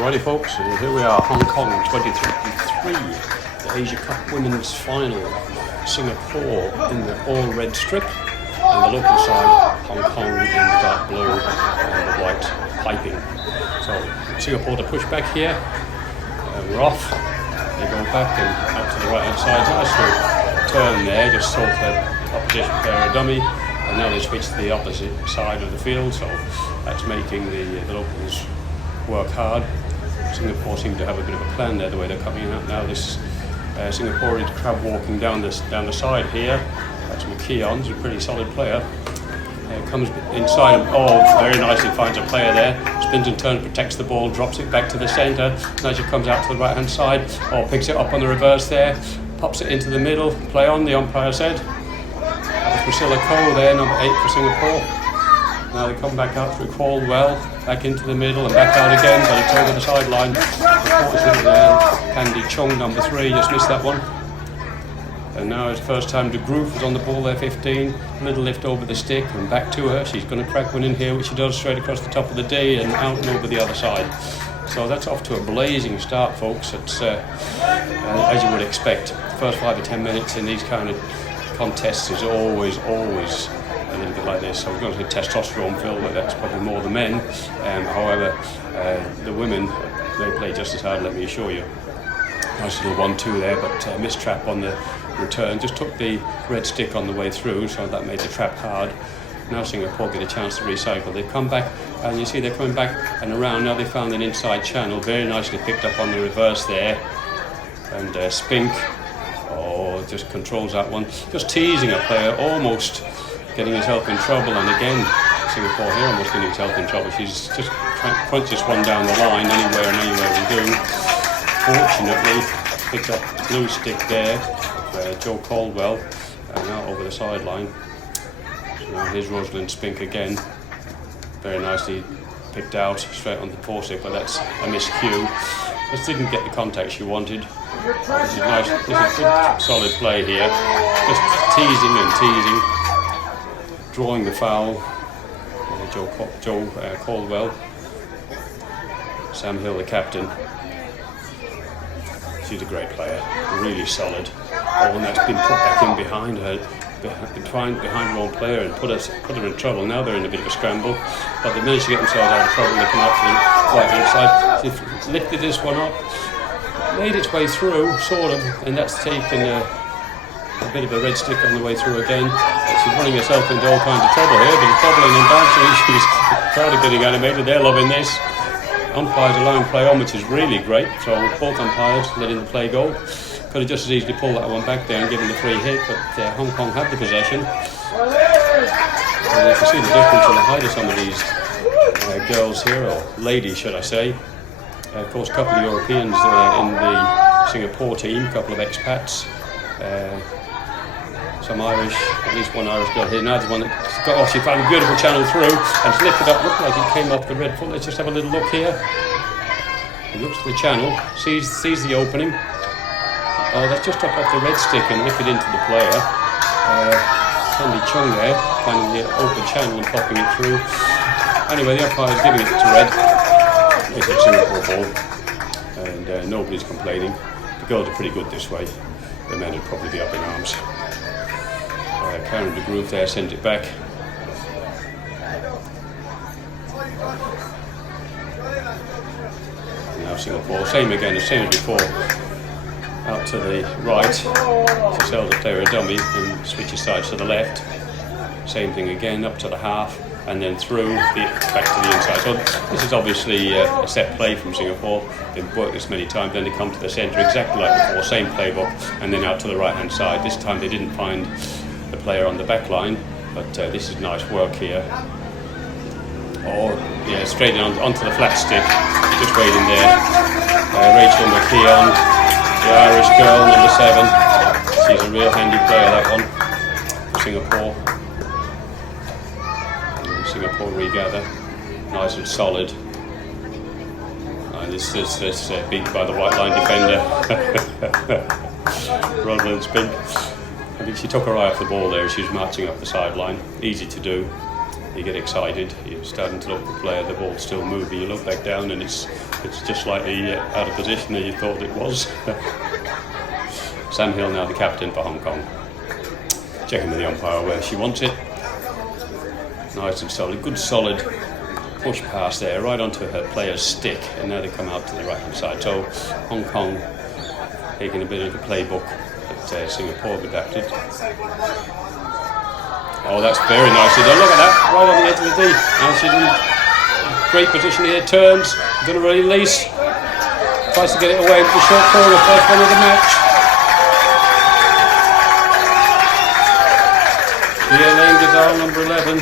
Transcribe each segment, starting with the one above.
Alrighty folks, here we are, Hong Kong 2023, the Asia Cup Women's Final, Singapore in the all red strip, and the local side, Hong Kong in the dark blue and the white piping. So Singapore to push back here, we're off, they go back and out to the right hand side, nice little turn there, just sort the opposition player a dummy, and now they switch to the opposite side of the field, so that's making the locals work hard. Singapore seem to have a bit of a plan there, the way they're coming out now. This Singaporean crab walking down the side here. That's McKeon's a pretty solid player. Comes inside and very nicely finds a player there. Spins and turns, protects the ball, drops it back to the centre. Now she comes out to the right hand side. Picks it up on the reverse there, pops it into the middle. Play on, the umpire said. That was Priscilla Cole there, number 8 for Singapore. Now they come back out through Caldwell, back into the middle and back out again, but it's over the sideline. Unfortunately there, Candy Chung, number 3, just missed that one. And now it's the first time De Groot was on the ball there, 15. Little lift over the stick and back to her. She's going to crack one in here, which she does straight across the top of the D and out and over the other side. So that's off to a blazing start, folks. It's as you would expect. The first 5 or 10 minutes in these kind of contests is always a little bit like this. So we're going to testosterone filled, but that's probably more the men. However, the women, they play just as hard, let me assure you. Nice little 1-2 there, but missed trap on the return. Just took the red stick on the way through, so that made the trap hard. Now Singapore get a chance to recycle. They come back, and you see they're coming back and around. Now they found an inside channel, very nicely picked up on the reverse there. And Spink, just controls that one. Just teasing a player, almost getting herself in trouble, and again Singapore here almost getting herself in trouble. She's just trying to punch this one down the line anywhere we do. Fortunately picked up the blue stick there, Joe Caldwell, and now over the sideline. So now here's Rosalind Spink again, very nicely picked out straight on the post stick, but that's a miscue. Just didn't get the contact she wanted. This is nice, this is good solid play here, just teasing and teasing. Drawing the foul, Joe Caldwell. Sam Hill, the captain. She's a great player, really solid. And that's been put back in behind her, behind her own player, and put her in trouble. Now they're in a bit of a scramble, but they managed to get themselves out of trouble. They come out to the right hand side. She's lifted this one up, made its way through, sort of, and that's taken a bit of a red stick on the way through again. She's running herself into all kinds of trouble here, but bubbling and bouncing. She's proud of getting animated. They're loving this. Umpires allowing play on, which is really great. So both umpires letting the play go. Could have just as easily pulled that one back there and given the free hit, but Hong Kong had the possession. And you can see the difference in the height of some of these girls here, or ladies, should I say. Of course, a couple of Europeans in the Singapore team, a couple of expats. Some Irish, at least one Irish girl here. Now there's one that got off. She found a beautiful channel through and she lifted up. Looked like it came off the red foot. Let's just have a little look here. He looks at the channel, sees the opening. That's just up off the red stick and lifted into the player. Candy Chung there, finding the open channel and popping it through. Anyway, the umpire is giving it to red. It's a Singapore ball, and nobody's complaining. The girls are pretty good this way. The men would probably be up in arms. Karen De Groot there sends it back. And now Singapore, same as before. Out to the right, she sells the player a dummy and switches sides to the left. Same thing again, up to the half, and then through, back to the inside. So this is obviously a set play from Singapore. They've worked this many times, then they come to the centre, exactly like before, same playbook, and then out to the right hand side. This time they didn't find the player on the back line, but this is nice work here. Straight onto the flat stick, just waiting there. Rachel McKeon, the Irish girl, number 7. She's a real handy player, that one, for Singapore. And Singapore regather, nice and solid. This is beat by the white line defender, Rosalind Spink. I think she took her eye off the ball there as she was marching up the sideline. Easy to do. You get excited, you're starting to look for the player, the ball's still moving, you look back down and it's just slightly out of position than you thought it was. Sam Hill now the captain for Hong Kong. Checking with the umpire where she wants it. Nice and solid, good solid push pass there, right onto her player's stick, and now they come out to the right hand side. So Hong Kong taking a bit of the playbook that Singapore have adapted. Oh, that's very nicely done. Look at that, right on the edge of the D. Now she's in great position here, turns, going to release, tries to get it away into the short corner, first one of the match. Yeah, Lane Gazal, number 11,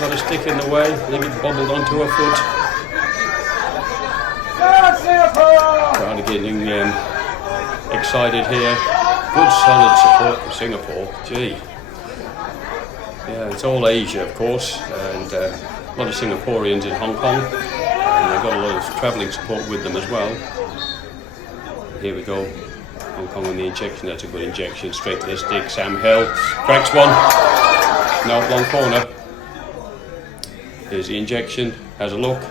got a stick in the way, I think it bobbled onto her foot. Crowd are getting excited here. Good solid support from Singapore, gee. Yeah, it's all Asia, of course, and a lot of Singaporeans in Hong Kong, and they've got a lot of travelling support with them as well. Here we go, Hong Kong on the injection. That's a good injection, straight to the stick. Sam Hill cracks one. No, long corner. Here's the injection, has a look,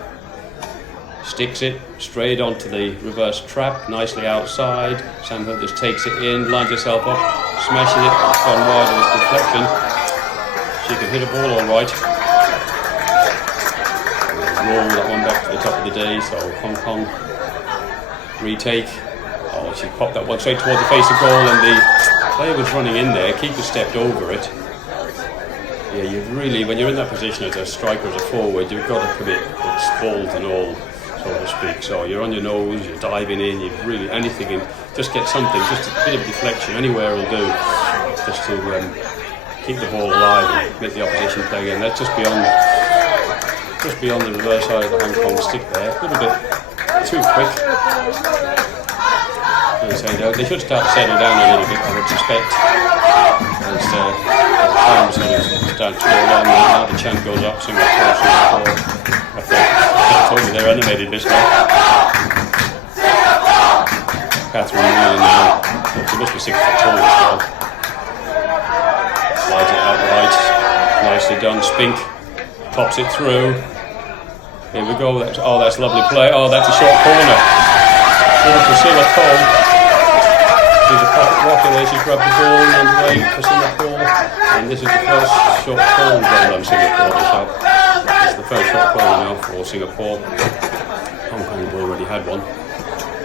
sticks it straight onto the reverse trap, nicely outside. Sam Hill just takes it in, lines herself up, smashing it, it's gone wide of its deflection. She can hit a ball all right. Roll that one back to the top of the day, so Hong Kong retake. Oh, she popped that one straight toward the face of goal, and the player was running in there, keeper stepped over it. Yeah, you've really, when you're in that position as a striker, as a forward, you've got to commit, it's balls and all, so to speak. So you're on your nose, you're diving in, you've really, anything in, just get something, just a bit of deflection, anywhere will do, just to keep the ball alive and make the opposition play again. That's just beyond the reverse side of the Hong Kong stick there. A little bit too quick. They should start to settle down a little bit, I would suspect, as time sort of starts to go on. Now the chant goes up, Singapore. I told you they're animated this now. Catherine Whelan now, she must be 6 foot tall as well. Slides it outright, nicely done. Spink pops it through. Here we go. That's a lovely play. Oh, that's a short corner. Priscilla Cole. She's a pocket rocker there. She's grabbed the ball and away for Singapore. And this is the first short corner goal on Singapore. This is the first short corner now for Singapore. Hong Kong have already had one.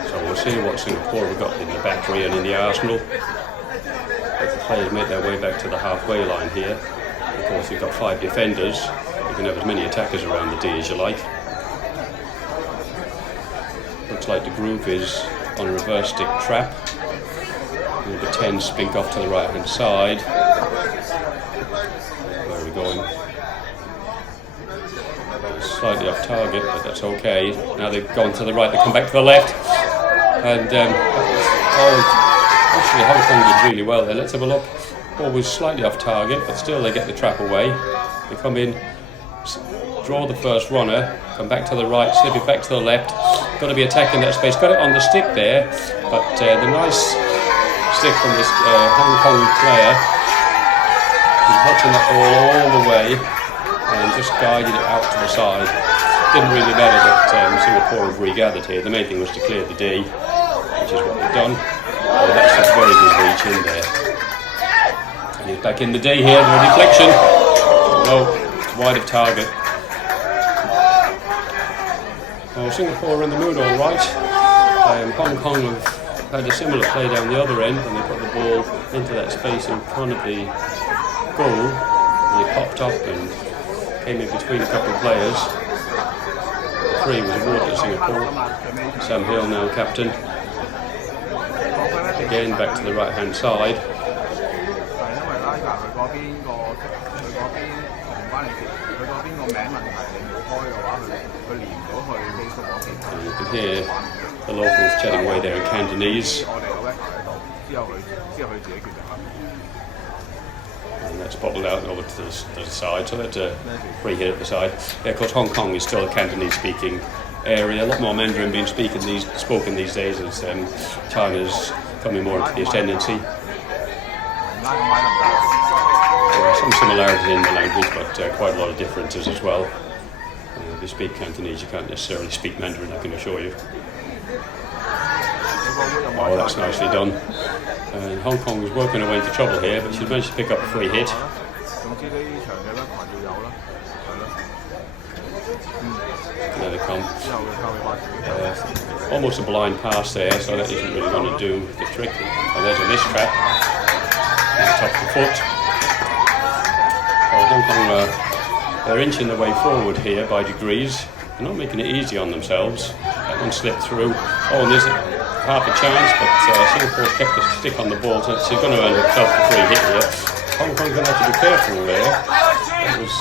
So we'll see what Singapore have got in the battery and in the arsenal. If the players make their way back to the halfway line here, of course you've got 5 defenders. You can have as many attackers around the D as you like. Looks like the groove is on a reverse stick trap. Number 10 Spink off to the right hand side. Where are we going? Slightly off target, but that's okay. Now they've gone to the right, they come back to the left. And actually Hong Kong did really well there. Let's have a look. Ball was slightly off target, but still they get the trap away. They come in, draw the first runner, come back to the right, slip it back to the left. Got to be attacking that space. Got it on the stick there, but the nice stick from this Hong Kong player was watching that ball all the way and just guided it out to the side. Didn't really matter that Singapore have regathered here. The main thing was to clear the D, which is what they've done. Oh, that's a very good reach in there. And he's back in the D here, the deflection. No, it's wide of target. Well, Singapore are in the mood all right. Hong Kong have had a similar play down the other end when they put the ball into that space in front of the goal. And they popped up and came in between a couple of players. The free was awarded to Singapore. Sam Hill now captain. Again back to the right hand side. And you can hear the locals chatting away there in Cantonese. And that's bobbled out over to the side, so that's a free hit at the side. Yeah, of course, Hong Kong is still a Cantonese-speaking area. A lot more Mandarin being spoken these days as China's coming more into the ascendancy. some similarities in the language, but quite a lot of differences as well. If you speak Cantonese, you can't necessarily speak Mandarin, I can assure you. Oh, that's nicely done. And Hong Kong was working her way into trouble here, but she's managed to pick up a free hit. There they come. Almost a blind pass there, so that isn't really going to do the trick. And there's a mistrap on the top of the foot. Hong Kong, they're inching their way forward here by degrees. They're not making it easy on themselves. That one slipped through. Oh, and there's half a chance, but Singapore kept the stick on the ball, so she's going to earn herself a free hit here. Hong Kong's going to have to be careful there. That was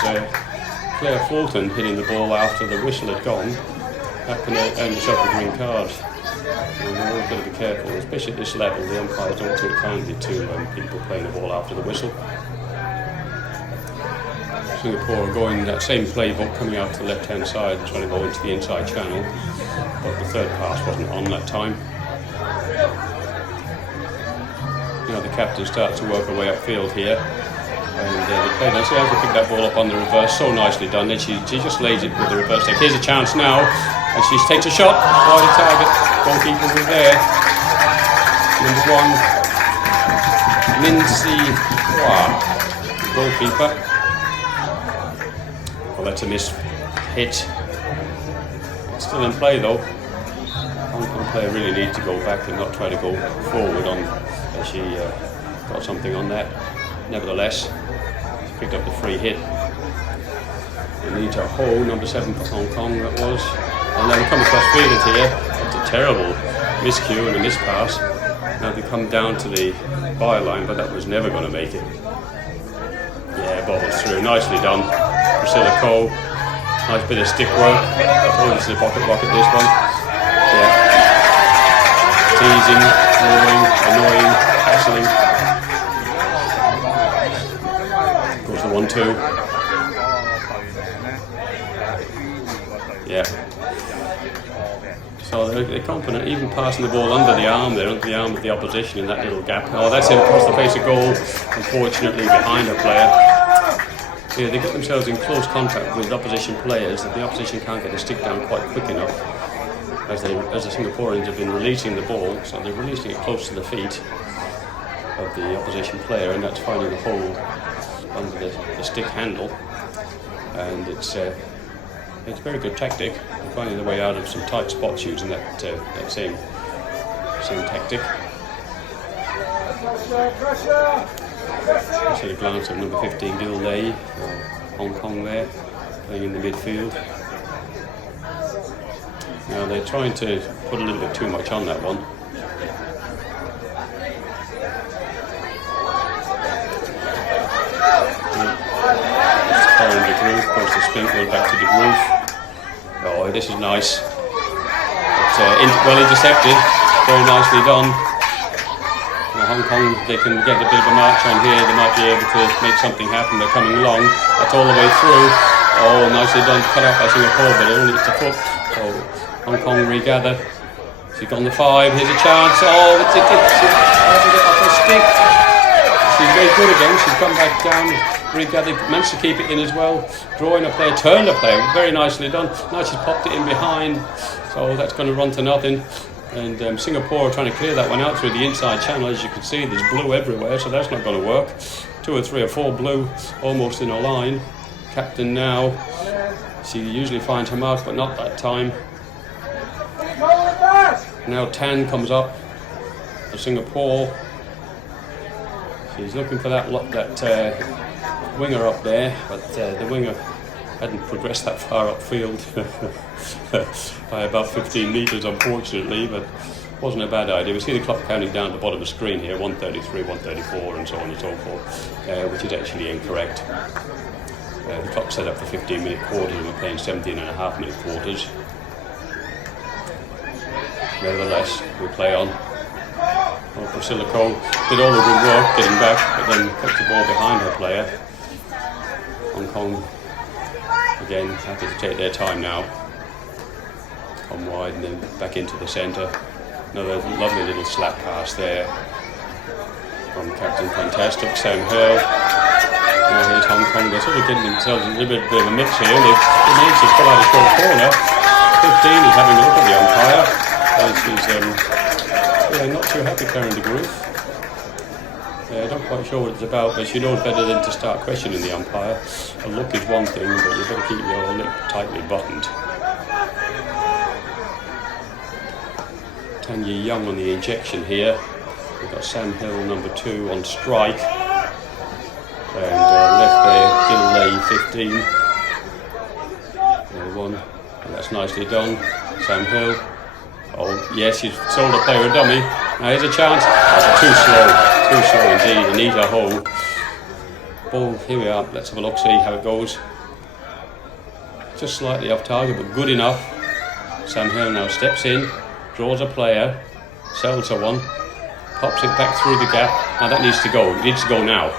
Claire Fulton hitting the ball after the whistle had gone. That can earn yourself a green card. And we've always got to be careful, especially at this level. The umpires don't take kindly to people playing the ball after the whistle. Singapore are going that same playbook, coming out to the left-hand side, trying to go into the inside channel, but the third pass wasn't on that time. Now the captain starts to work her way upfield here, and the player does have to pick that ball up on the reverse, so nicely done. Then she just lays it with the reverse leg. Here's a chance now, and she takes a shot by the target. Goalkeeper was there. Number 1, Lindsay Hua, goalkeeper. Well, that's a miss hit. It's still in play though. Hong Kong player really needs to go back and not try to go forward on. She got something on that. Nevertheless, she picked up the free hit. Anita Ho, number 7 for Hong Kong, that was. And then come across Freeland here. It's a terrible miscue and a miss pass. Now they come down to the byline, but that was never going to make it. Yeah, bobbles through. Nicely done. Priscilla Cole. Nice bit of stick work. Oh, this is a pocket rocket, this one. Yeah. Teasing, annoying, hassling. Of course, the 1-2. Yeah. So they're confident, even passing the ball under the arm there, under the arm of the opposition in that little gap. Oh, that's him across the face of goal, unfortunately behind a player. Yeah, they get themselves in close contact with opposition players that the opposition can't get the stick down quite quick enough as the Singaporeans have been releasing the ball, so they're releasing it close to the feet of the opposition player, and that's finding a hole under the stick handle, and it's a very good tactic. They're finding their way out of some tight spots using that same tactic. Just had a glance at number 15, Gil Lei, Hong Kong there, playing in the midfield. Now they're trying to put a little bit too much on that one. Following the groove, goes to spin, goes back to the groove. Oh, this is nice. But, well intercepted, very nicely done. Hong Kong, they can get a bit of a march on here, they might be able to make something happen. They're coming along, that's all the way through. Oh, nicely done, cut out by Singapore, but only it's a foot. So Hong Kong regather. She's gone the 5, here's a chance. Oh, it's off the stick. She's very good again, she's come back down, regathered, managed to keep it in as well. Drawing a player, turned a player, very nicely done. Now she's popped it in behind, so that's going to run to nothing. And Singapore are trying to clear that one out through the inside channel. As you can see, there's blue everywhere, so that's not going to work. 2 or 3 or 4 blue almost in a line. Captain now, she usually finds her mark, but not that time. Now Tan comes up for Singapore. She's looking for that winger up there, but the winger hadn't progressed that far upfield by about 15 metres, unfortunately, but wasn't a bad idea. We see the clock counting down at the bottom of the screen here, 1:33, 1:34, and so on and so forth, which is actually incorrect. The clock's set up for 15-minute quarters, and we're playing 17.5-minute quarters. Nevertheless, we play on. Well, Priscilla Cole did all the good work getting back, but then put the ball behind her player. Hong Kong again happy to take their time now. Come wide and then back into the centre. Another lovely little slap pass there from Captain Fantastic, Sam Hill. Now here's Hong Kong. They're sort of getting themselves in a little bit of a mix here. They managed to pull out a short corner. 15 is having a look at the umpire. And she's not too happy, Karen de Groot. Not quite sure what it's about, but she knows better than to start questioning the umpire. A look is one thing, but you better keep your lip tightly buttoned. Tanya Young on the injection here. We've got Sam Hill, number 2, on strike. And left there, Gil Lay, 15. 1, and that's nicely done. Sam Hill. Oh, yes, he's sold a player a dummy. Now here's a chance. That's too slow indeed. Anita Ho. Ball, here we are. Let's have a look, see how it goes. Just slightly off target, but good enough. Sam Hill now steps in, draws a player, sells a one, pops it back through the gap. Now that needs to go. It needs to go now.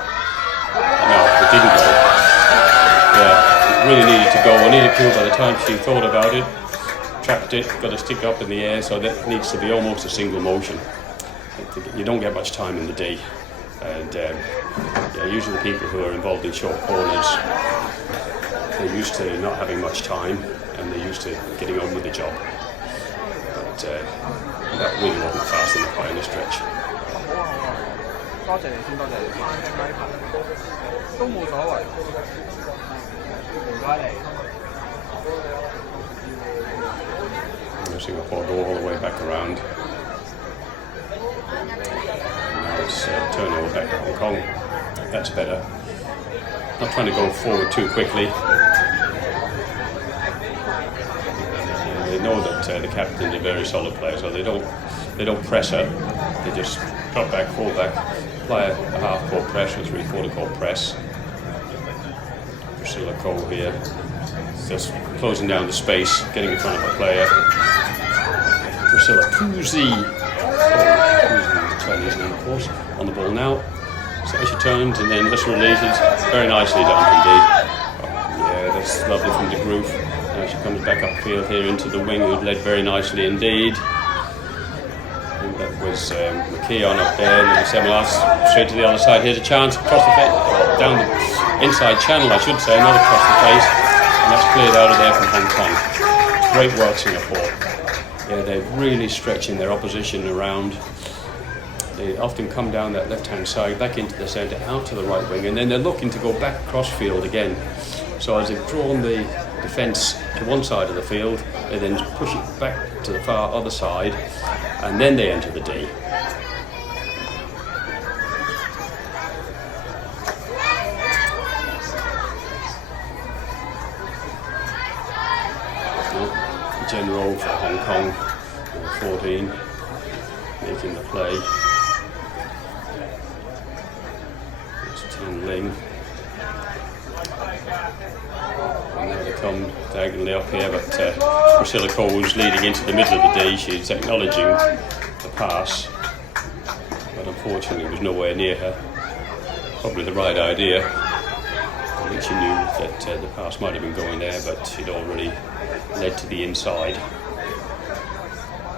No, it didn't go. Yeah, it really needed to go. Anita Pugh, by the time she thought about it, trapped it, got a stick up in the air, so that needs to be almost a single motion. You don't get much time in the day, and usually the people who are involved in short corners, they're used to not having much time, and they're used to getting on with the job. But that really wasn't fast enough by any stretch. Singapore go all the way back around. Now it's turnover back to Hong Kong. That's better. Not trying to go forward too quickly. They know that the captain's a very solid player, so they don't press her. They just drop back, fall back, apply a half-court press or three-quarter-court press. Priscilla Cole here, just closing down the space, getting in front of a player. Priscilla Puzi, Chinese name of course, on the ball now. So she turns and then just releases. Very nicely done indeed. Yeah, that's lovely from de Groot. Now she comes back upfield here into the wing, who led very nicely indeed. I think that was McKeon up there, and then Semilas straight to the other side. Here's a chance across the face, down the inside channel, I should say, not across the face, and that's cleared out of there from Hong Kong. Great work, Singapore. Yeah, they're really stretching their opposition around. They often come down that left-hand side, back into the centre, out to the right wing, and then they're looking to go back cross-field again. So as they've drawn the defence to one side of the field, they then push it back to the far other side, and then they enter the D. General for Hong Kong, 14, making the play. It's Tan Ling. And now they come diagonally up here, but Priscilla Cole's leading into the middle of the D. She's acknowledging the pass, but unfortunately it was nowhere near her. Probably the right idea. I think she knew that the pass might have been going there, but she'd already led to the inside.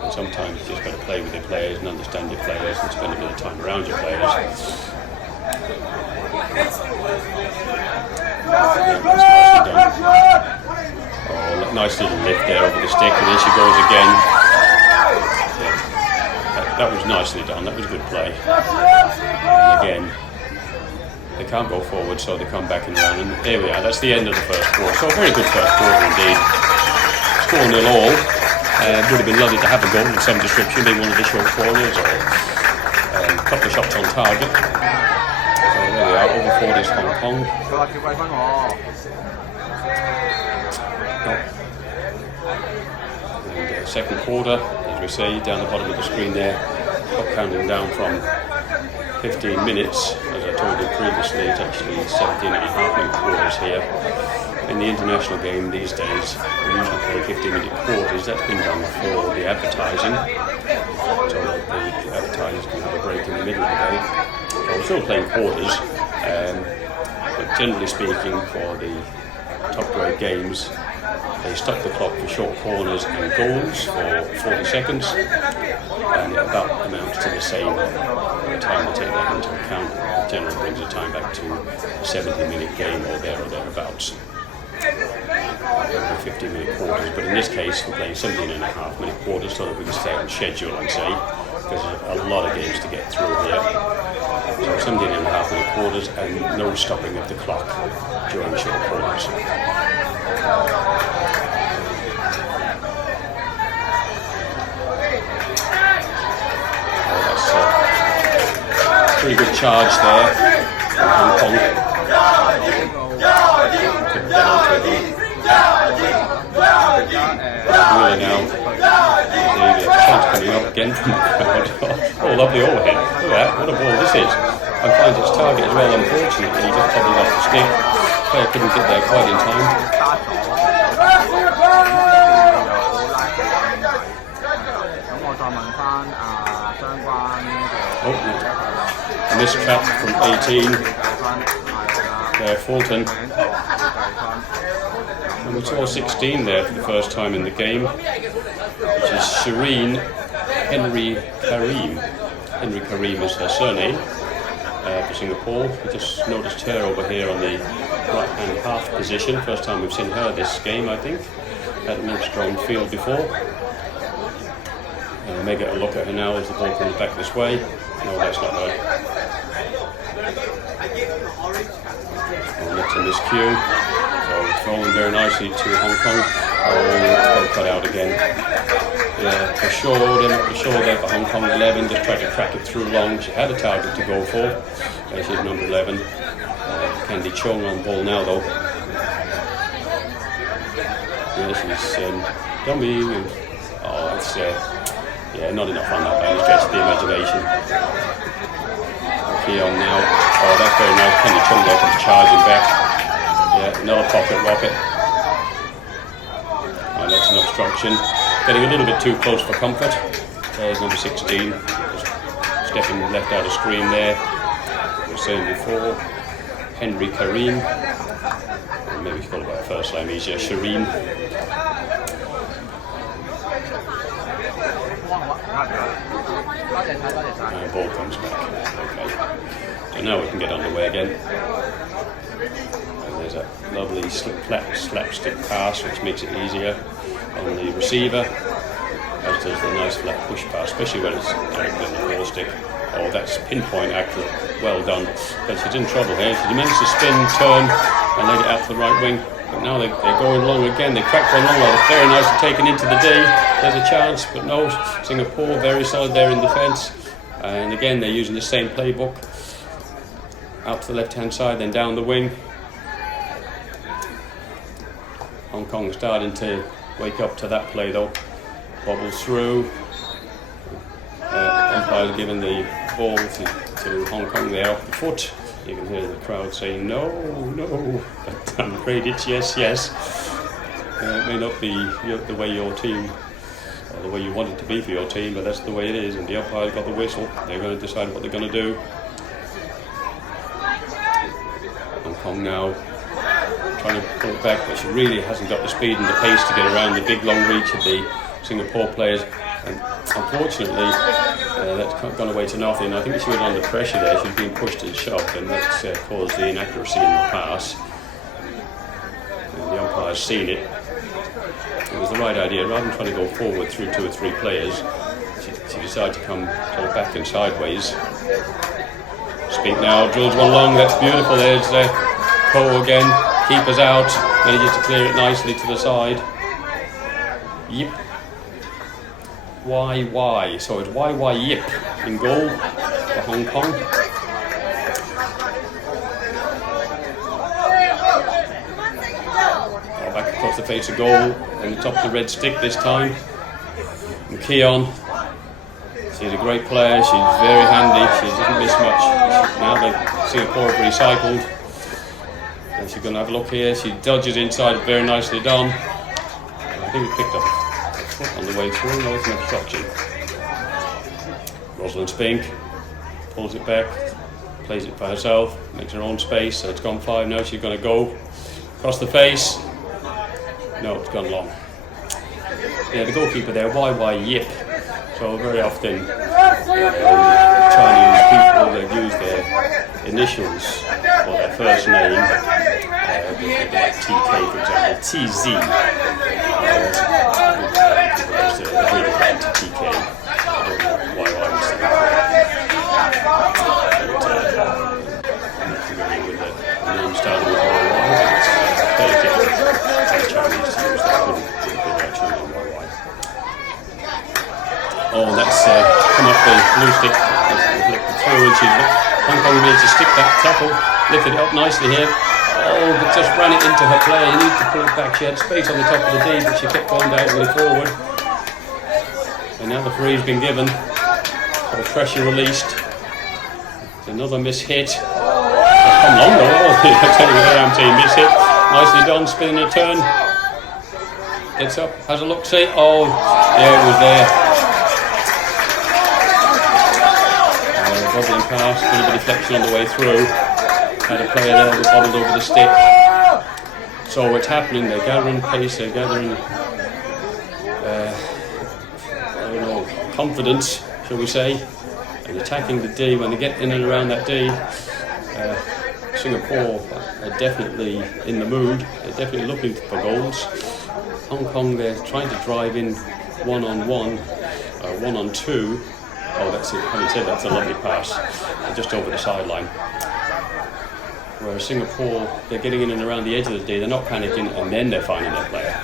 And sometimes you just got to play with your players and understand your players and spend a bit of time around your players. Yeah, that's nicely done. Oh, nice little lift there over the stick, and then she goes again. Yeah, that was nicely done. That was good play. And again, they can't go forward, so they come back and round, and there we are. That's the end of the first quarter. So a very good first quarter indeed. 4-0 all. Would have been lovely to have a goal of some description, maybe one of the short corners or a couple of shots on target. There we are. Over 40 is Hong Kong. And second quarter, as we see down the bottom of the screen there, clock counting down from 15 minutes. As I told you previously, it's actually 17.5-minute quarters here. In the international game these days, we usually play 15-minute quarters. That's been done for the advertising, so that the advertisers can have a break in the middle of the game. So we're still playing quarters, but generally speaking, for the top grade games, They stop the clock for short corners and goals for 40 seconds, and it about amounts to the same time to take that into account. It generally brings the time back to a 70-minute game or thereabouts. 50-minute quarters, but in this case we're playing 17.5-minute quarters so that we can stay on schedule and say, because there's a lot of games to get through here. So 17.5-minute quarters and no stopping of the clock during short quarters. Pretty good charge there from Hong Kong. Couldn't get onto it though. Really now, the chance coming up again from the crowd. Oh, lovely overhead. Look at that, what a ball this is. I find its target as well, unfortunately. He just probably lost the stick. Player couldn't get there quite in time. Oh, a missed trap from 18. There, Fulton. And we saw 16 there for the first time in the game, which is Shireen Henry Karim. Henry Karim is her surname for Singapore. We just noticed her over here on the right-hand half position. First time we've seen her this game, I think. Hadn't been strong field before. May get a look at her now as the ball comes back this way. No, that's not her. And that's a miscue. So it's rolling very nicely to Hong Kong. Oh, cut out again. Yeah, for sure, there for Hong Kong 11. Just tried to crack it through long. She had a target to go for. She's number 11. Candy Chung on ball now though. Yeah, she's dummying. Oh, it's yeah, not enough on that by any stretch of the imagination. Keon now. Oh, that's very nice. Candy Chung there comes charging back. Yeah, another pocket rocket. Oh, that's an obstruction. Getting a little bit too close for comfort. There's number 16. Just stepping left out of screen there. We were saying before. Henry Karim. Maybe we should call it by the first name easier. Shireen. And ball comes back. Okay. So now we can get underway again. And there's a lovely slapstick pass which makes it easier on the receiver, as does the nice flat push pass, especially when it's directly on the ball stick. Oh, that's pinpoint accurate. Well done. But she's in trouble here. She managed to spin, turn, and leg it out to the right wing. But now they're going long again. They cracked one long. It's very nicely taken into the D. There's a chance, but no. Singapore very solid there in defence. And again, they're using the same playbook. Out to the left-hand side, then down the wing. Hong Kong starting to wake up to that play though. Bobbles through. Umpire giving the ball to Hong Kong there off the foot. You can hear the crowd saying no, no, but I'm afraid it's yes, yes. It may not be the way your team, or the way you want it to be for your team, but that's the way it is, and the umpire's got the whistle. They're going to decide what they're going to do. Hong Kong now trying to pull it back, but she really hasn't got the speed and the pace to get around the big long reach of the Singapore players. And unfortunately, that's gone away to nothing. I think she was under pressure there. She's being pushed and shoved, and that's caused the inaccuracy in the pass. And the umpire's seen it. It was the right idea. Rather than trying to go forward through 2 or 3 players, she decided to come sort of back and sideways. Speak now, drills one long. That's beautiful. There's Poe again. Keeper's out. Manages to clear it nicely to the side. Yep. YY, so it's YY Yip in goal for Hong Kong. Back across the face of goal and the top of the red stick this time. And Keon, she's a great player, she's very handy, she doesn't miss much. Now that Singapore have recycled, and she's going to have a look here. She dodges inside, very nicely done. I think we picked up on the way through. No, it's an obstruction. Rosalind Spink pulls it back, plays it for herself, makes her own space, so it's gone 5 now. She's going to go across the face. No, it's gone long. Yeah, the goalkeeper there, YY Yip. So very often Chinese people, they use their initials or their first name, like TK for example, TZ. Just really bad to TK. I don't know why I was saying that. I'm not familiar with the name starting with YY, but it's fairly different for the Chinese to use that. Wouldn't be their actual name YY. Oh, that's come off the blue stick. Through, and Hong Kong needs to stick that tackle, lifted it up nicely here. Oh, but just ran it into her player. You need to pull it back. She had space on the top of the D, but she kept going diagonally forward. And now the free's been given. The pressure released. Another miss hit. Come long though. Oh, I tell you, the Ram team miss hit. Nicely done, spinning a turn. Gets up, has a look. See, oh, yeah, it was there. Bobbling past, a little bit of deflection on the way through. Had a player there that bobbled over the stick. So what's happening, they're gathering pace, they're gathering confidence, shall we say, and attacking the D. When they get in and around that D, Singapore are definitely in the mood, they're definitely looking for goals. Hong Kong, they're trying to drive in one-on-one, one-on-two. Oh, that's it. Having said that's a lovely pass, just over the sideline. Whereas Singapore, they're getting in and around the edge of the D, they're not panicking, and then they're finding their player.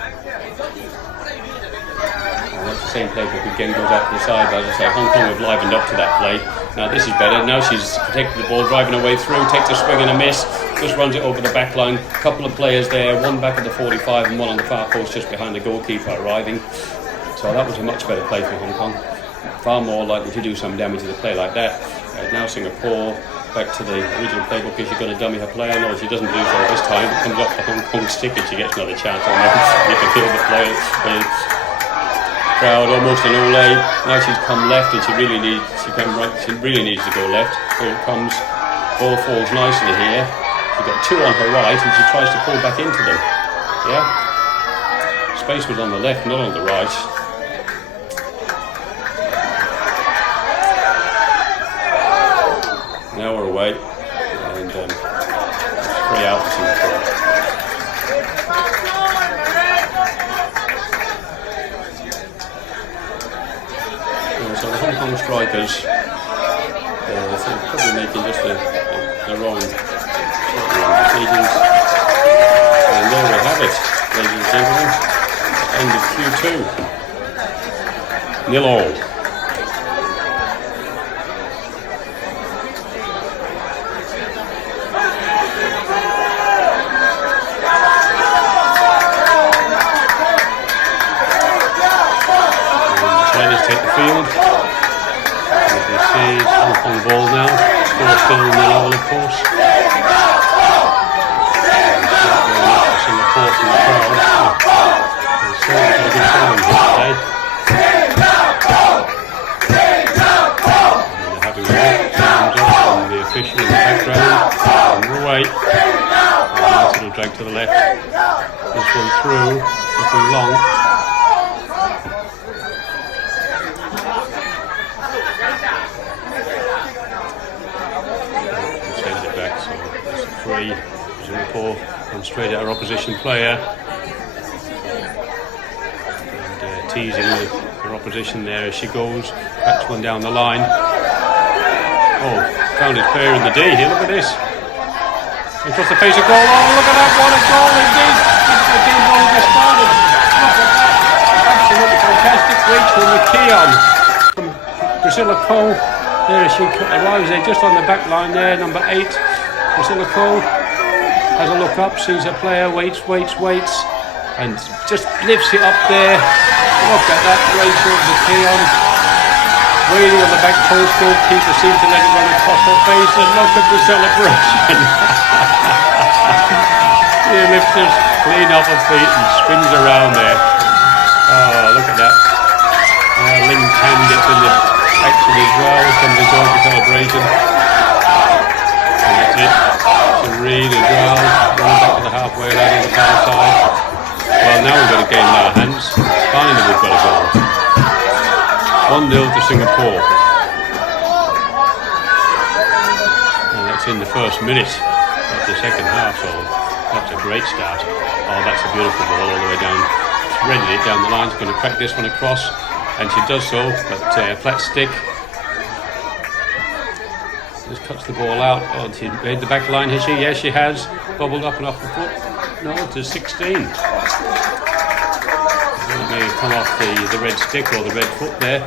And that's the same play, but again goes out to the side. But as I say, Hong Kong have livened up to that play. Now this is better. Now she's protected the ball, driving her way through, takes a swing and a miss, just runs it over the back line. A couple of players there, one back at the 45 and one on the far post just behind the goalkeeper arriving. So that was a much better play for Hong Kong. Far more likely to do some damage to the play like that. Now Singapore back to the original playbook. Is she going to dummy her player? No, she doesn't do so this time. It comes up the Hong Kong stick and she gets another chance on there. You can feel the player. Crowd almost an all-A. Now she's come left and she really needs to go left. Here it comes. Ball falls nicely here. She's got two on her right and she tries to pull back into them. Yeah. Space was on the left, not on the right. Now we're away, and free out for Singapore. So the Hong Kong strikers, they're probably making just the wrong decisions. And there we have it, ladies and gentlemen. End of Q2. 0-0. Take the field. As you see, it's Hong Kong ball now. Score still 0-0, of course. Singapore from the crowd. It's certainly a good challenge here today. And they're having a look from the official in the background. On the way. A nice little drag to the left. This one through, looking long. Singapore comes straight at our opposition player and teasing her opposition there as she goes. Backs one down the line. Oh, found his player in the D here. Look at this. Across the face of goal. Oh, look at that. What a goal indeed. The game's only just started. Look at that. Absolutely fantastic reach from the Keon. From Priscilla Cole. There she arrives there just on the back line there. Number 8. Priscilla Cole has a look up, sees her player, waits, and just lifts it up there. Look at that, Rachel McKeon. Waiting on the back post, goalkeeper seems to let it run across her face, and look at the celebration. She lifts her clean off her feet and spins around there. Oh, look at that. Ling Tan gets in the action as well, comes and joins the celebration. And that's it. Reed as well, running back to the halfway line on the far side. Well, now we're going game in our hands. Finally we've got a goal. 1-0 to Singapore. And that's in the first minute of the second half, so that's a great start. Oh, that's a beautiful ball all the way down. Threaded it down the line. She's going to crack this one across, and she does so, but flat stick. Just cuts the ball out. Oh, she made the back line, has she? Yes, she has. Bobbled up and off the foot. No, to 16. It may have come off the red stick or the red foot there.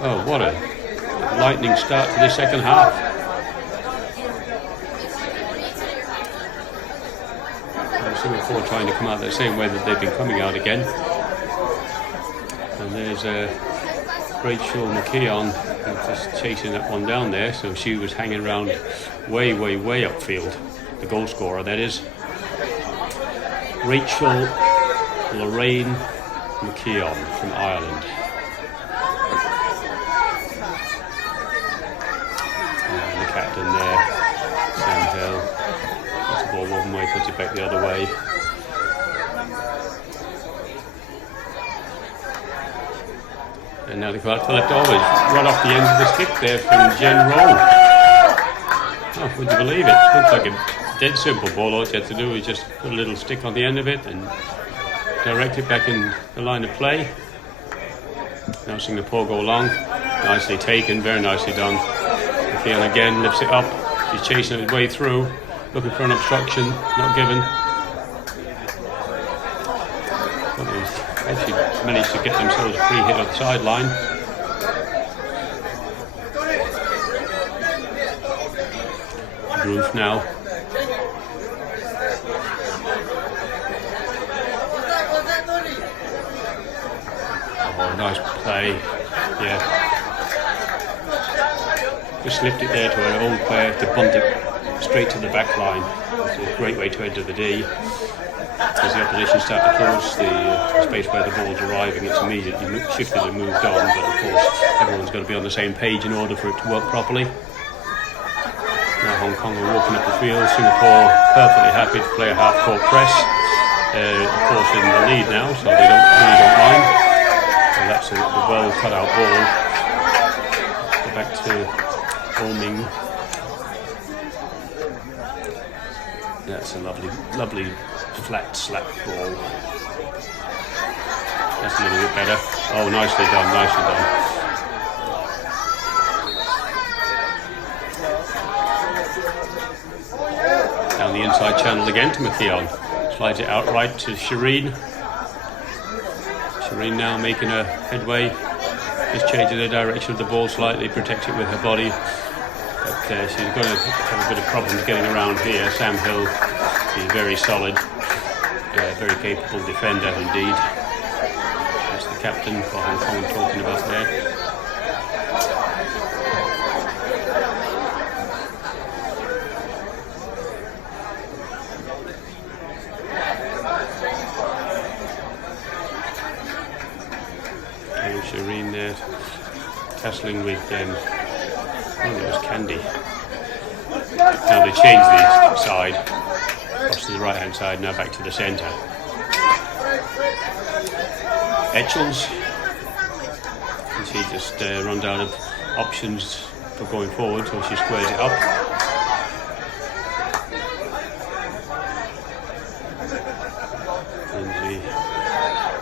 Oh, what a lightning start to the second half. Singapore trying to come out the same way that they've been coming out again. And there's Rachel McKeon just chasing that one down there, so she was hanging around way upfield. The goal scorer, that is. Rachel Lorraine McKeon from Ireland. And the captain there, Sam Hill. Puts the ball one way, puts it back the other way. And now they go out to the left always. Right off the end of the stick there from Jen Roll. Oh, would you believe it? Looks like a dead simple ball. All you have to do is just put a little stick on the end of it and direct it back in the line of play. Now Singapore go long. Nicely taken, very nicely done. McKeon again lifts it up. He's chasing his way through, looking for an obstruction, not given. Actually managed to get themselves a free hit on the sideline. Groove now. Oh, nice play. Yeah. Just slipped it there to an old player to bunt it straight to the back line. It's a great way to enter the D. As the opposition start to close the space where the ball's arriving, it's immediately shifted and moved on, but of course everyone's got to be on the same page in order for it to work properly. Now Hong Kong are walking up the field. Singapore perfectly happy to play a half-court press. Of course in the lead now, so they really don't mind. So that's a well cut out ball. Go back to Oh Ming. That's a lovely flat slap ball. That's a little bit better. Oh, nicely done, nicely done. Down the inside channel again to McKeon. Slides it outright to Shireen. Shireen now making a headway. Just changing the direction of the ball slightly, protects it with her body. But she's going to have a bit of problems getting around here. Sam Hill is very solid. Very capable defender indeed. That's the captain for Hong Kong talking about there. And Shireen there tussling with I think it was Candy. Now they change the side. Across to the right hand side, now back to the centre. Etchells. And she just runs out of options for going forward, so she squares it up. Lindsay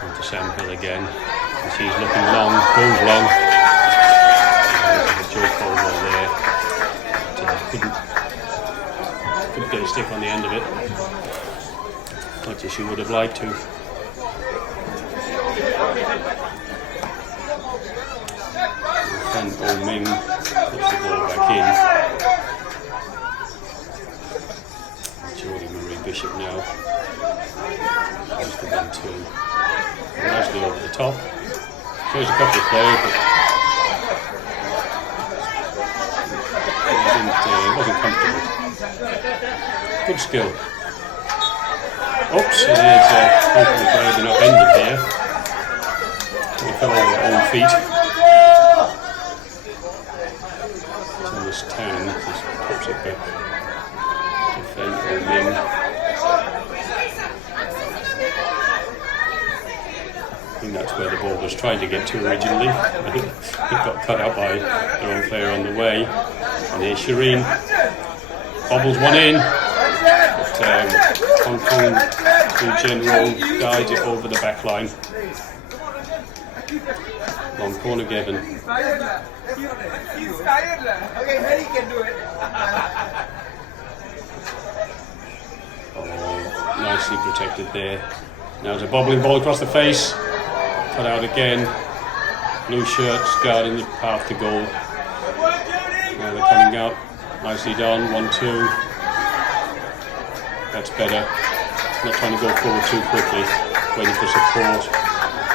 onto Sam Hill again. And she's looking long, goes long. Joe Caldwell there. Couldn't get a stick on the end of it. Much as she would have liked to. Fan Oh Ming puts the ball back in. Jodie Marie Bishop now. There's the 1-2. Nicely over the top. Shows a couple of players, but it wasn't comfortable. Good skill. Oops, it is hopefully glad they're not ended here. We fell on our own feet. Thomas Tan just pops it back. Defend Oh Ming. I think that's where the ball was trying to get to originally. It got cut out by the wrong player on the way. And here's Shireen. Bobbles one in. But Hong Kong, in general, guides it over the back line. Long corner, Gavin. He's tired. Okay, Harry can do it. Oh, nicely protected there. Now it's a bobbling ball across the face. Cut out again. Blue shirts guarding the path to goal. Now they're coming out. Nicely done. 1-2. That's better. Not trying to go forward too quickly. Waiting for support.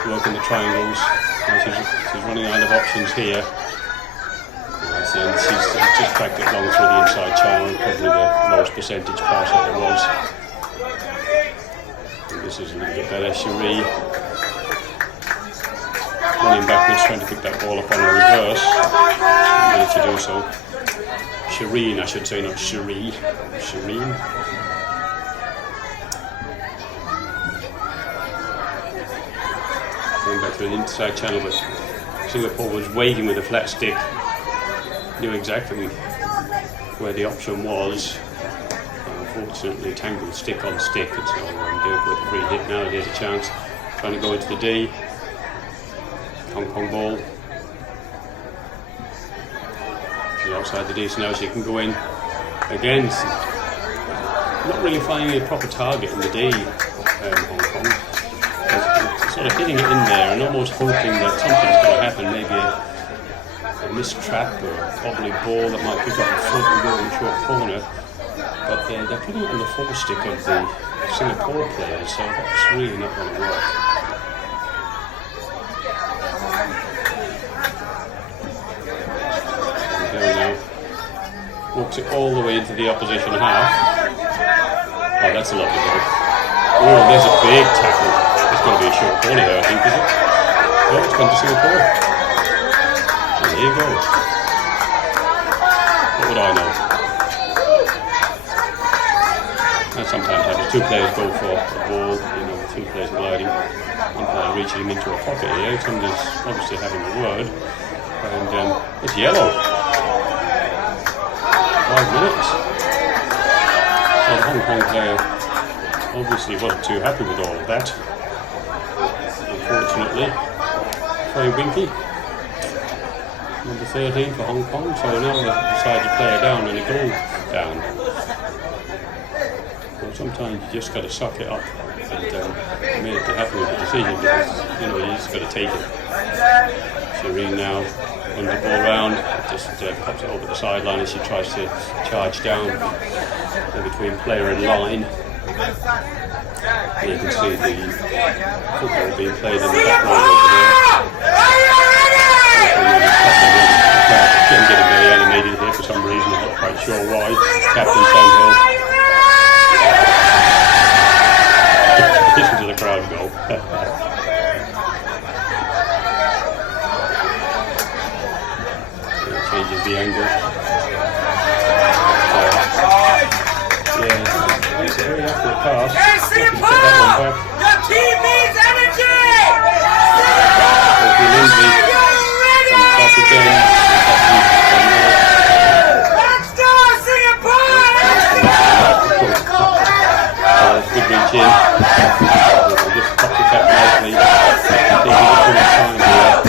Working the triangles. She's running out of options here. And she's just cracked it long through the inside channel. Probably the lowest percentage pass that there was. And this is a little bit better. Cherie running backwards, trying to pick that ball up on a reverse. Managed to do so. Shireen, I should say, not Cherie. Shireen. Going back to an inside channel, but Singapore was waiting with a flat stick. Knew exactly where the option was. Unfortunately, tangled stick on stick, and so good with a free hit now. Here's a chance. Trying to go into the D. Hong Kong ball. She's outside the D, so now she can go in again. Not really finding a proper target in the D, Hong Kong. Sort of hitting it in there and almost hoping that something's going to happen, maybe a missed trap or a wobbly ball that might pick up the foot and go in the short corner. But they're putting it on the forestick of the Singapore players, so that's really not going to work. And here now, walks it all the way into the opposition half. Oh, that's a lovely goal. Oh, there's a big tackle. It's going to be a short corner there, I think, is it? Oh, it's gone to Singapore. And there you go. What would I know? That sometimes happens. Two players go for a ball, two players gliding, umpire reaching him into a pocket here. Somebody's obviously having a word. And it's yellow. 5 minutes. So the Hong Kong player obviously wasn't too happy with all of that. Unfortunately, very winky. Number 13 for Hong Kong, so now they decide to play a down and a goal down. Well, sometimes you just got to suck it up and be happy with the decision, because you just got to take it. Shireen now runs the ball round, just pops it over the sideline as she tries to charge down between player and line. You can see the football being played in the background over there. I'm getting very animated here for some reason, I'm not quite sure why. Captain Sam Hill. Listen to the crowd go. It changes the angle. It's a very accurate pass. Hey, Singapore! Your team needs energy! Lindsay comes back again. Let's go, Singapore! Good reach in. We'll just pop the cap nicely. I think he's just going to time here.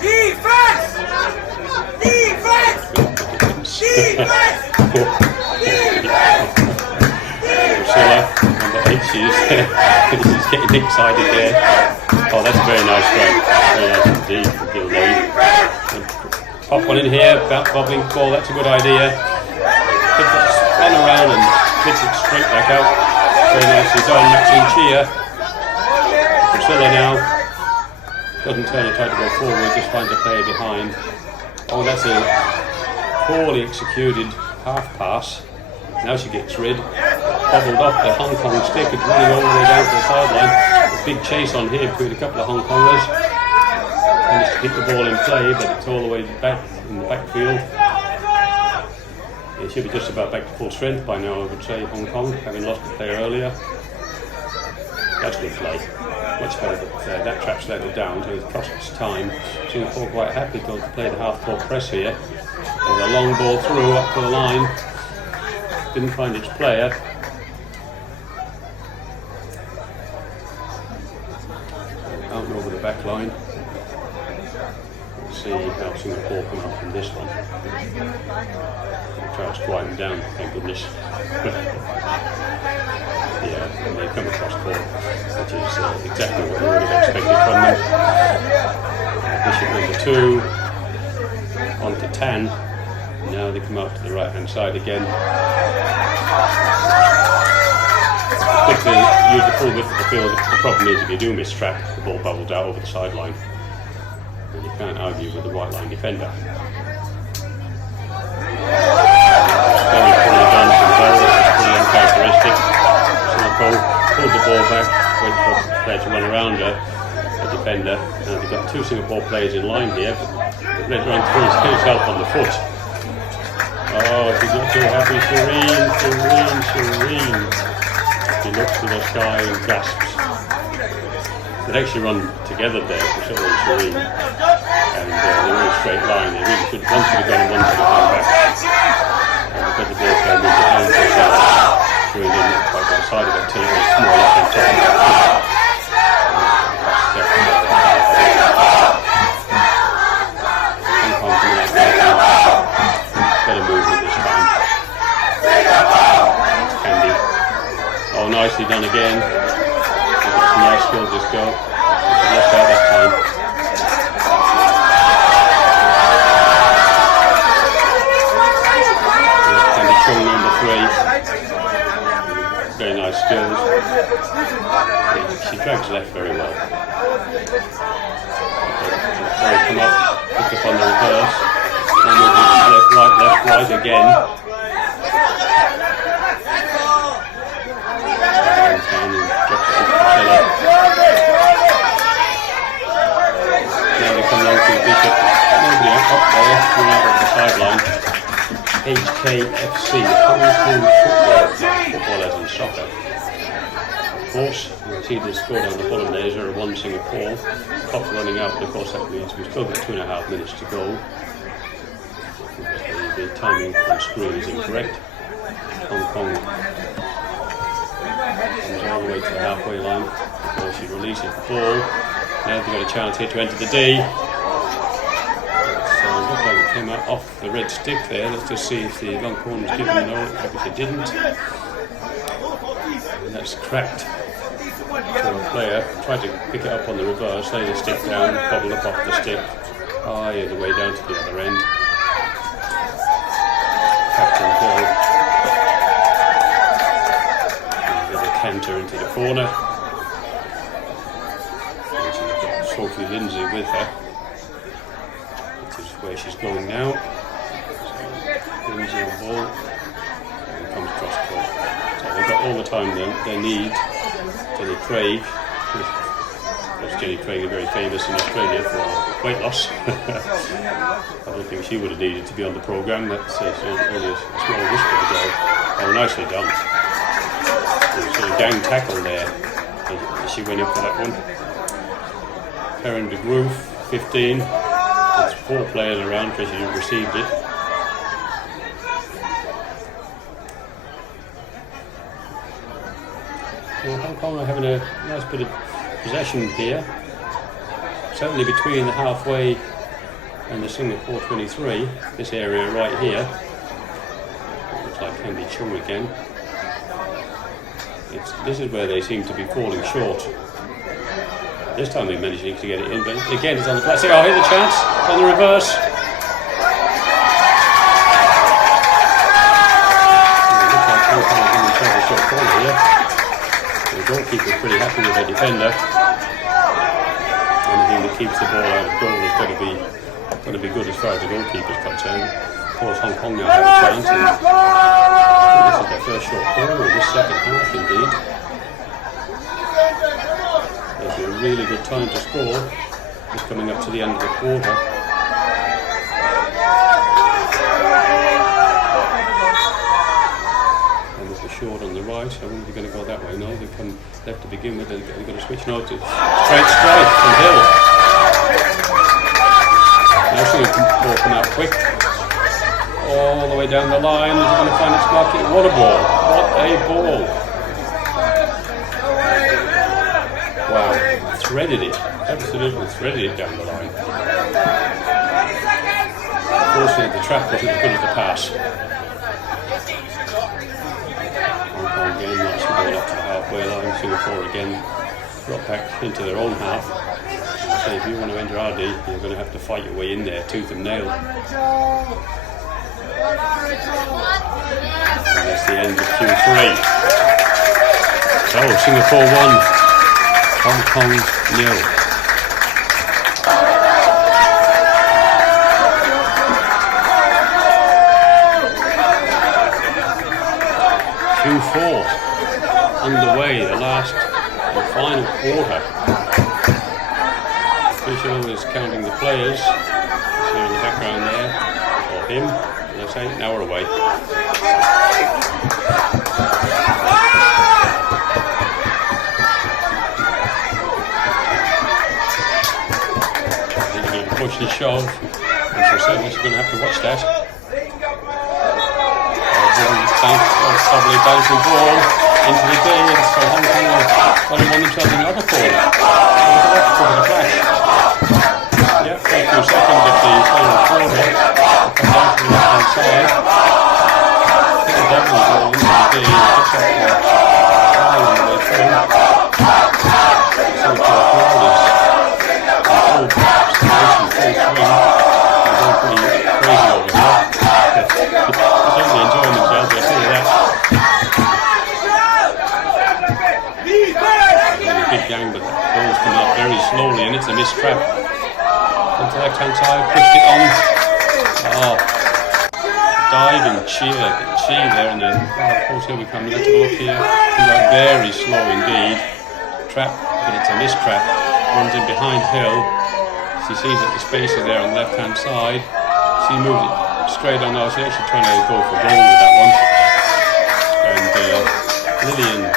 Defense! Priscilla, number 8, she's getting excited there. Oh, that's a very nice strike. Very nice indeed from Gilday. Pop one in here, bobbling ball, that's a good idea. Spun around and hits it straight back out. Very nicely done, Maxine Chia. Priscilla now doesn't turn and try to go forward, just finds a player behind. Oh, that's a poorly executed half pass. Now she gets rid. Bobbled off the Hong Kong stick and running all the way down to the sideline. A big chase on here between a couple of Hong Kongers. Managed to keep the ball in play, but it's all the way back in the backfield. It should be just about back to full strength by now, I would say, Hong Kong, having lost the player earlier. That's good play. Much better, but that trap's let it down, so it cost its time. Singapore quite happy to play the half-court press here. There's a long ball through up to the line. Didn't find its player. Out and over the back line. Let's see how Singapore come out from this one. Try to quiet them down, thank goodness. Yeah, and they come across court, which is exactly what we would have expected from them. Bishop number 2, on to Tan. Now they come out to the right hand side again. Quickly use the full width of the field. The problem is if you do miss trap, the ball bubbles out over the sideline. And you can't argue with the white line defender. Very poorly done from Barrow, pretty uncharacteristic. Singapore pulled the ball back, wait for the player to run around her, a defender. Now they've got 2 Singapore players in line here, but later on throws himself on the foot. Oh, she's not too happy. Serene. She looks to the sky and gasps. They'd actually run together there, Priscilla and Serene. And they're in a straight line. They really should, one should have gone and one should have gone back. And because the ball player moved the hand to herself, Serene didn't quite go side of it till it was more or less on top of the Hong Kong coming out there. Better movement this time. Candy. Oh, nicely done again. Some nice skills this girl. Left out that time. Candy Chung number 3. Very nice skills. She drags left very well. Very come up, picked up on the reverse. Left, right again. Now they come along to the bishop. Nobody up there, coming out of the sideline. HKFC, Hong Kong football as in soccer. Of course, you see the score down the bottom there, 0-1 Singapore. Clock running out, but of course that means we've still got 2.5 minutes to go. The timing on screen is incorrect. Hong Kong comes all the way to the halfway line before she releases the ball. Now they've got a chance here to enter the D. So it looked like it came out off the red stick there. Let's just see if the long corner was given. No, it obviously didn't. And that's cracked. So the player tried to pick it up on the reverse, lay the stick down, bobble up off the stick. Oh, yeah, the way down to the other end. Captain Hill. Little canter into the corner. And she's got Sophie Lindsay with her, which is where she's going now. So Lindsay on ball and comes across court. So they've got all the time they need. Jenny Craig. Because Jenny Craig is very famous in Australia for weight loss. I don't think she would have needed to be on the programme. That's only a small whisper to go. Oh, nicely done. So a gang tackle there. She went in for that one. Karen de Groove, 15. There's 4 players around because she received it. Well, Hong Kong are having a nice bit of possession here. Certainly between the halfway and the Singapore 23, this area right here. Candy Chung again. This is where they seem to be falling short. This time they managed to get it in, but again it's on the plastic. Oh, here's a chance on the reverse. Short corner here. The goalkeeper's pretty happy with their defender. Anything that keeps the ball out of goal is got to be good as far as the goalkeeper's concerned. Of course, Hong Kong now have a chance, and this is their first short corner in this second half, indeed. It'll be a really good time to score. Just coming up to the end of the quarter. Short on the right, I wonder if they're going to go that way. No, they come left to begin with, they're going to switch now to straight strike from Hill. Now Singapore come out quick. All the way down the line, is going to find its market. What a ball! What a ball! Wow, threaded it. Absolutely threaded it down the line. Unfortunately, the trap wasn't as good as the pass. Again, knocks the ball up to the halfway line. Singapore again drop back into their own half. So if you want to enter RD, you're going to have to fight your way in there, tooth and nail. And that's the end of Q3. So Singapore 1, Hong Kong 0. Q4 underway, the last and final quarter. Official is counting the players. See in the background there, or him. Let's say now we're away. They're going to push and shove, and for certainly you're going to have to watch that. Probably bouncing ball into the D, and so Hong Kong will probably want themselves another corner. Look at that, look at the flash. Yeah, 32 seconds of the final quarter. Come down to the left hand side. Hit a double ball into the D, picks up the line on the way through. Singapore Florida's in full stimulation, full swing. They're going pretty crazy over here. They're certainly enjoying themselves, I'll tell you that. Big gang, but the ball's coming up very slowly, and it's a missed trap. Onto the left hand side, pushed it on. Oh, diving cheer there, and then of course here we come. Let's have a look here. Comes out very slow indeed. Trap, but it's a missed trap. Runs in behind Hill. She sees that the space is there on the left hand side. She moves it straight on. She's actually trying to go for goal with that one. And Lilian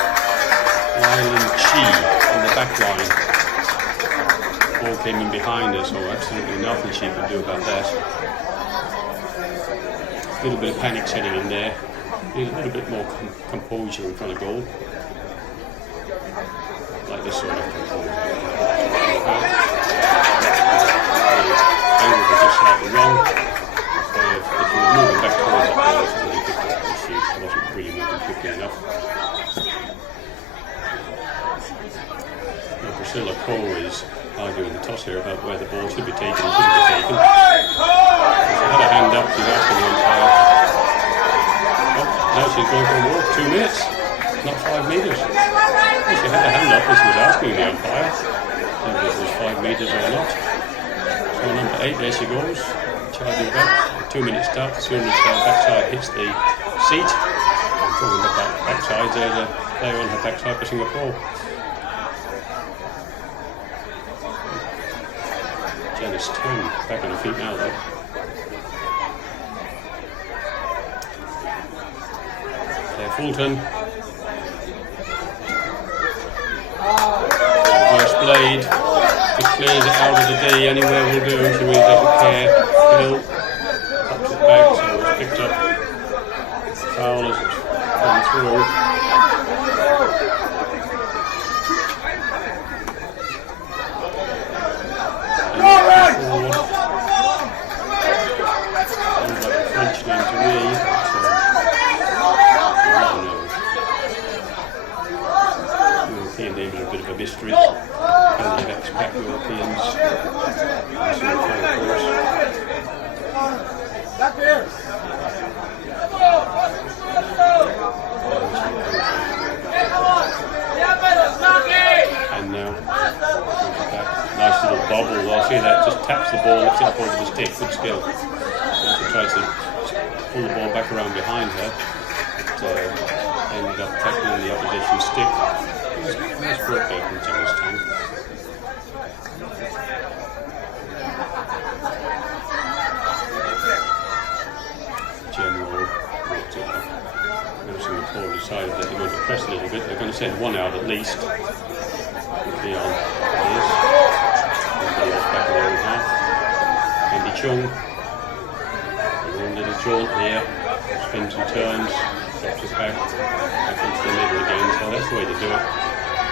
Chi on the back line. Ball came in behind her, so absolutely nothing she could do about that. A little bit of panic setting in there. Need a little bit more composure in front of goal. Like this sort of composure. The angle was just slightly wrong. If you were moving back towards it, it was really picked up the shoot. It wasn't really moving quickly enough. Priscilla Cole is arguing the toss here about where the ball should be taken and shouldn't be taken. She had a hand up, she's asking the umpire. Oh, now she's going for a walk, 2 minutes, not 5 metres. Well, she had a hand up and she was asking the umpire whether it was 5 metres or not. So number 8, there she goes, charging back. 2 minutes start, as soon as the backside hits the seat. And talking about backside, there's a player on her backside for Singapore. Janice Tang back on her feet now though. Claire Fulton. Reverse blade. Just clears it out of the D. Anywhere will do. She really doesn't care. Hill pops it back, so it's picked up. Foul as it's gone through. compact Europeans. And Singapore, of course. And now, nice little bobble. I'll see that just taps the ball, lifts it up over the stick. Good skill. Also tries to pull the ball back around behind her. But, ended up tackling the opposition stick. Nice work there from Thomas Tang. General Singapore decided that they're going to press a little bit. They're going to send one out at least. Leon is. Back in their own half. Andy Chung. One little jaunt here. Spins and turns. Drops it back into the middle again. So that's the way to do it.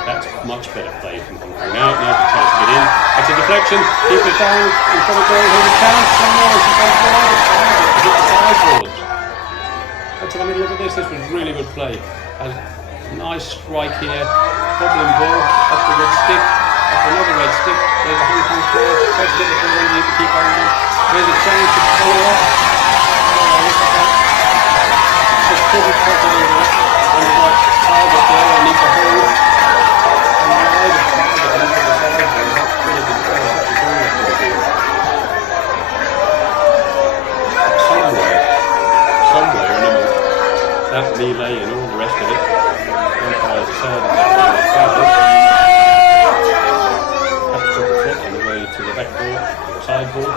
That's much better play from Hong Kong. Now the chance to get in. That's a deflection. Keep it down in front of goal. Here's a chance. Somewhere she comes wide. Hit the sideboards. Back to the middle. Look at this. This was really good play. Has a nice strike here. Bobbling ball off the red stick. Off another red stick. There's a Hong Kong player. Tries to get the ball in. Need to keep on. There's a chance to follow up. Look at that. Just couldn't put it in on the right target there. I need to hold. Somewhere in that melee and all the rest of it, the umpires decided that they were foul. Perhaps took a foot on the way to the backboard, to the sideboard.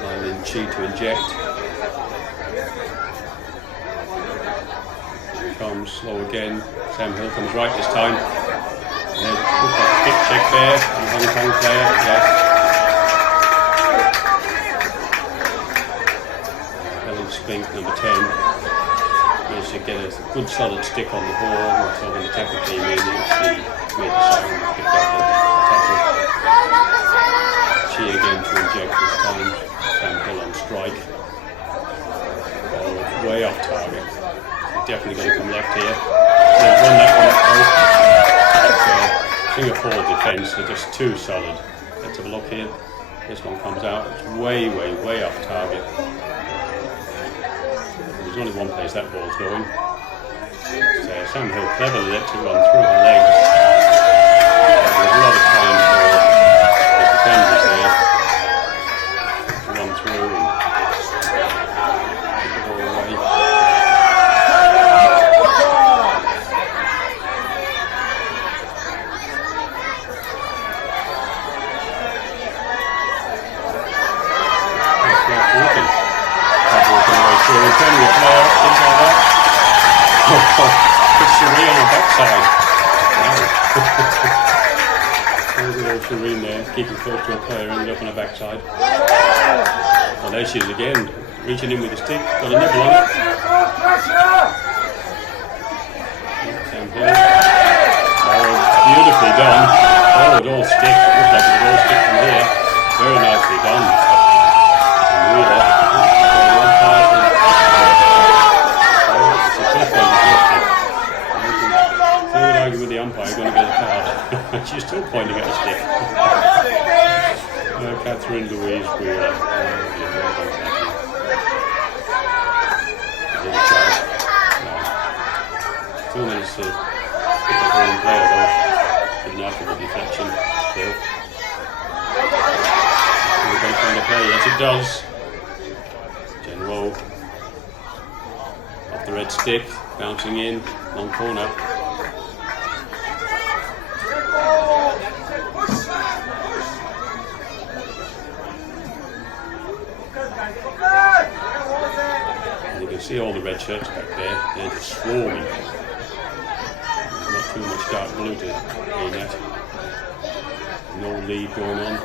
Allowing Chi to inject. Comes slow again. Sam Hill comes right this time. And there's a kick check there. And Hong Kong player, yes. Helen Spink, number 10. Managed to get a good solid stick on the ball. So when the tackle came in, she made the sound and picked up the tackle. She again to inject this time. Sam Hill on strike. Oh, way off target. Definitely going to come left here. They've won that one. Singapore defence are just too solid. Let's have a look here. This one comes out. It's way off target. There's only one place that ball's going. So Sam Hill cleverly lets it run through her legs. There's a lot of time for the defenders there to run through and get the ball away. Turning the player, things like that. Put Shireen on the backside. Wow. There's a little Shireen there, keeping close to a player, ended up on her backside. Well, there she is again, reaching in with the stick, got a nibble on it. Sam Hill. Oh, beautifully done. Oh, it all stick. Looks like it would all stick from here. Very nicely done. And Wheeler. With the umpire, going to get a card. She's still pointing at a stick. No, Catherine Louise Wheeler. Still needs to pick up her own player though. Didn't after the deflection. Still. We're going to find a play. Yes, it does. General. Off the red stick. Bouncing in. Long corner. You can see all the red shirts back there, they're just swarming. There's not too much dark blue to aim at. No lead going on.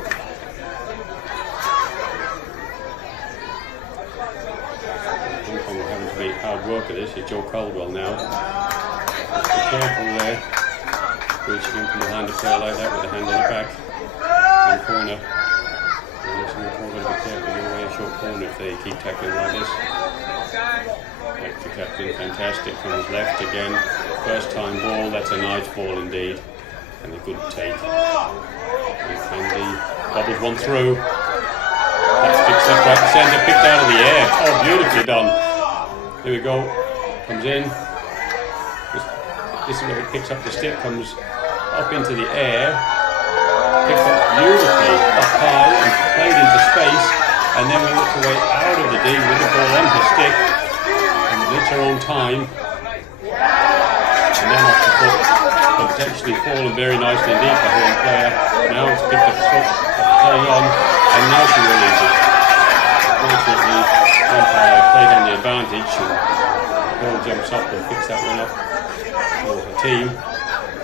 Hong Kong are having to make hard work of this. It's Joe Caldwell now. Just be careful there. Reaching in from behind a player like that with a hand on the back. One corner. Singapore got to be careful, give away a short corner if they keep tackling like this. Back to captain, fantastic, comes left again. First time ball, that's a nice ball indeed. And a good take. And Candy bobbles one through. That sticks left, right, centre, picked out of the air. Oh, beautifully done. Here we go. Comes in. This is where it picks up the stick, comes up into the air. Picked up beautifully up high and played into space. And then we looked away out of the D with the ball on his stick. And it's her own time. And then off the foot. But it's actually fallen very nicely indeed for her own player. Now it's picked up the foot, playing on, and now she releases. Fortunately, umpire played on the advantage, and the ball jumps up and picks that one up for her team.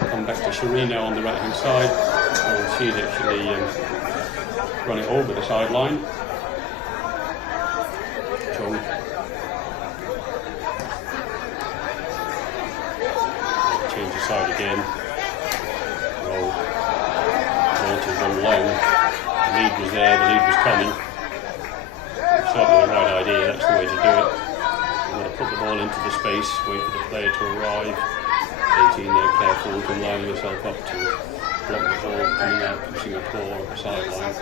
Come back to Shireen now on the right hand side, and she's actually run it over the sideline. Chung. Change the side again. Roll. Launches one long. The lead was there, the lead was coming. Certainly the right idea, that's the way to do it. You've got to put the ball into the space, wait for the player to arrive. 18 there, careful to line yourself up to block the ball coming out from Singapore on the sideline.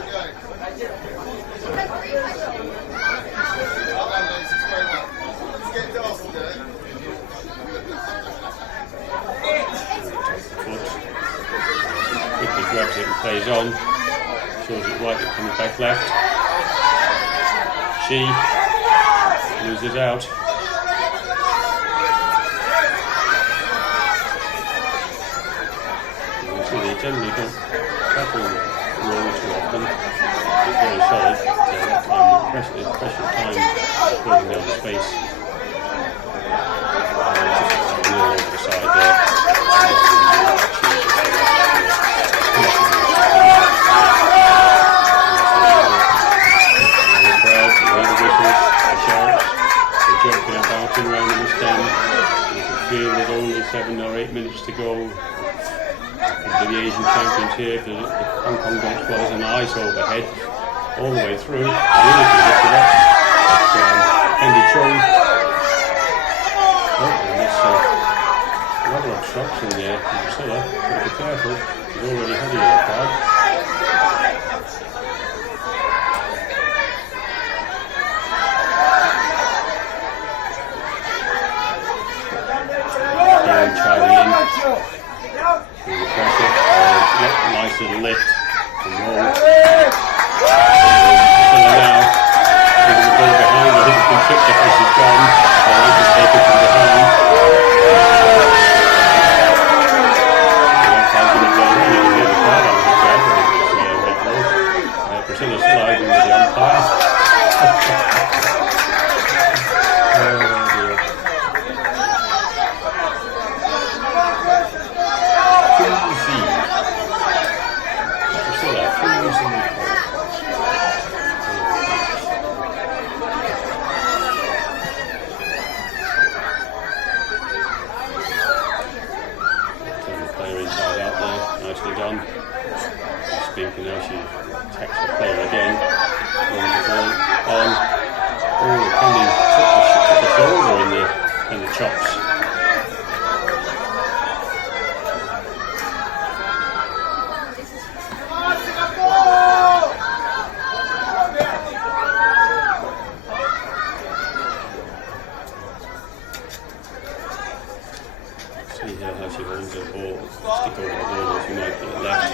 Quickly grabs it and plays on. Shows it right, it comes back left. She loses out. You can see they generally don't tackle roll too often. It's very solid. So that time, pressure time closing down the space. And just all over the side there. Jumping about and around in the stand. You can feel there's only 7 or 8 minutes to go. The Asian Championship, if Hong Kong don't score, there's an ice overhead all the way through. Really can lift it up. Andy Chung. Oh, and there's a lot of obstruction there. Priscilla, got to be careful. She's already had a yellow card. Charlie in through the pressure, nice little lift and roll. Priscilla now, giving the ball behind her, has been tripped up as she's gone. I'll just take it from behind. The umpire's going to go in, you can hear the crowd on the crowd when it was red roll. Priscilla still arguing with the umpire. Nicely done. Spinker now, she attacks the player again. Rolls the ball on. Oh, Candy took the shoulder in the chops. See how she holds the ball, stick over the ball if you might put it left,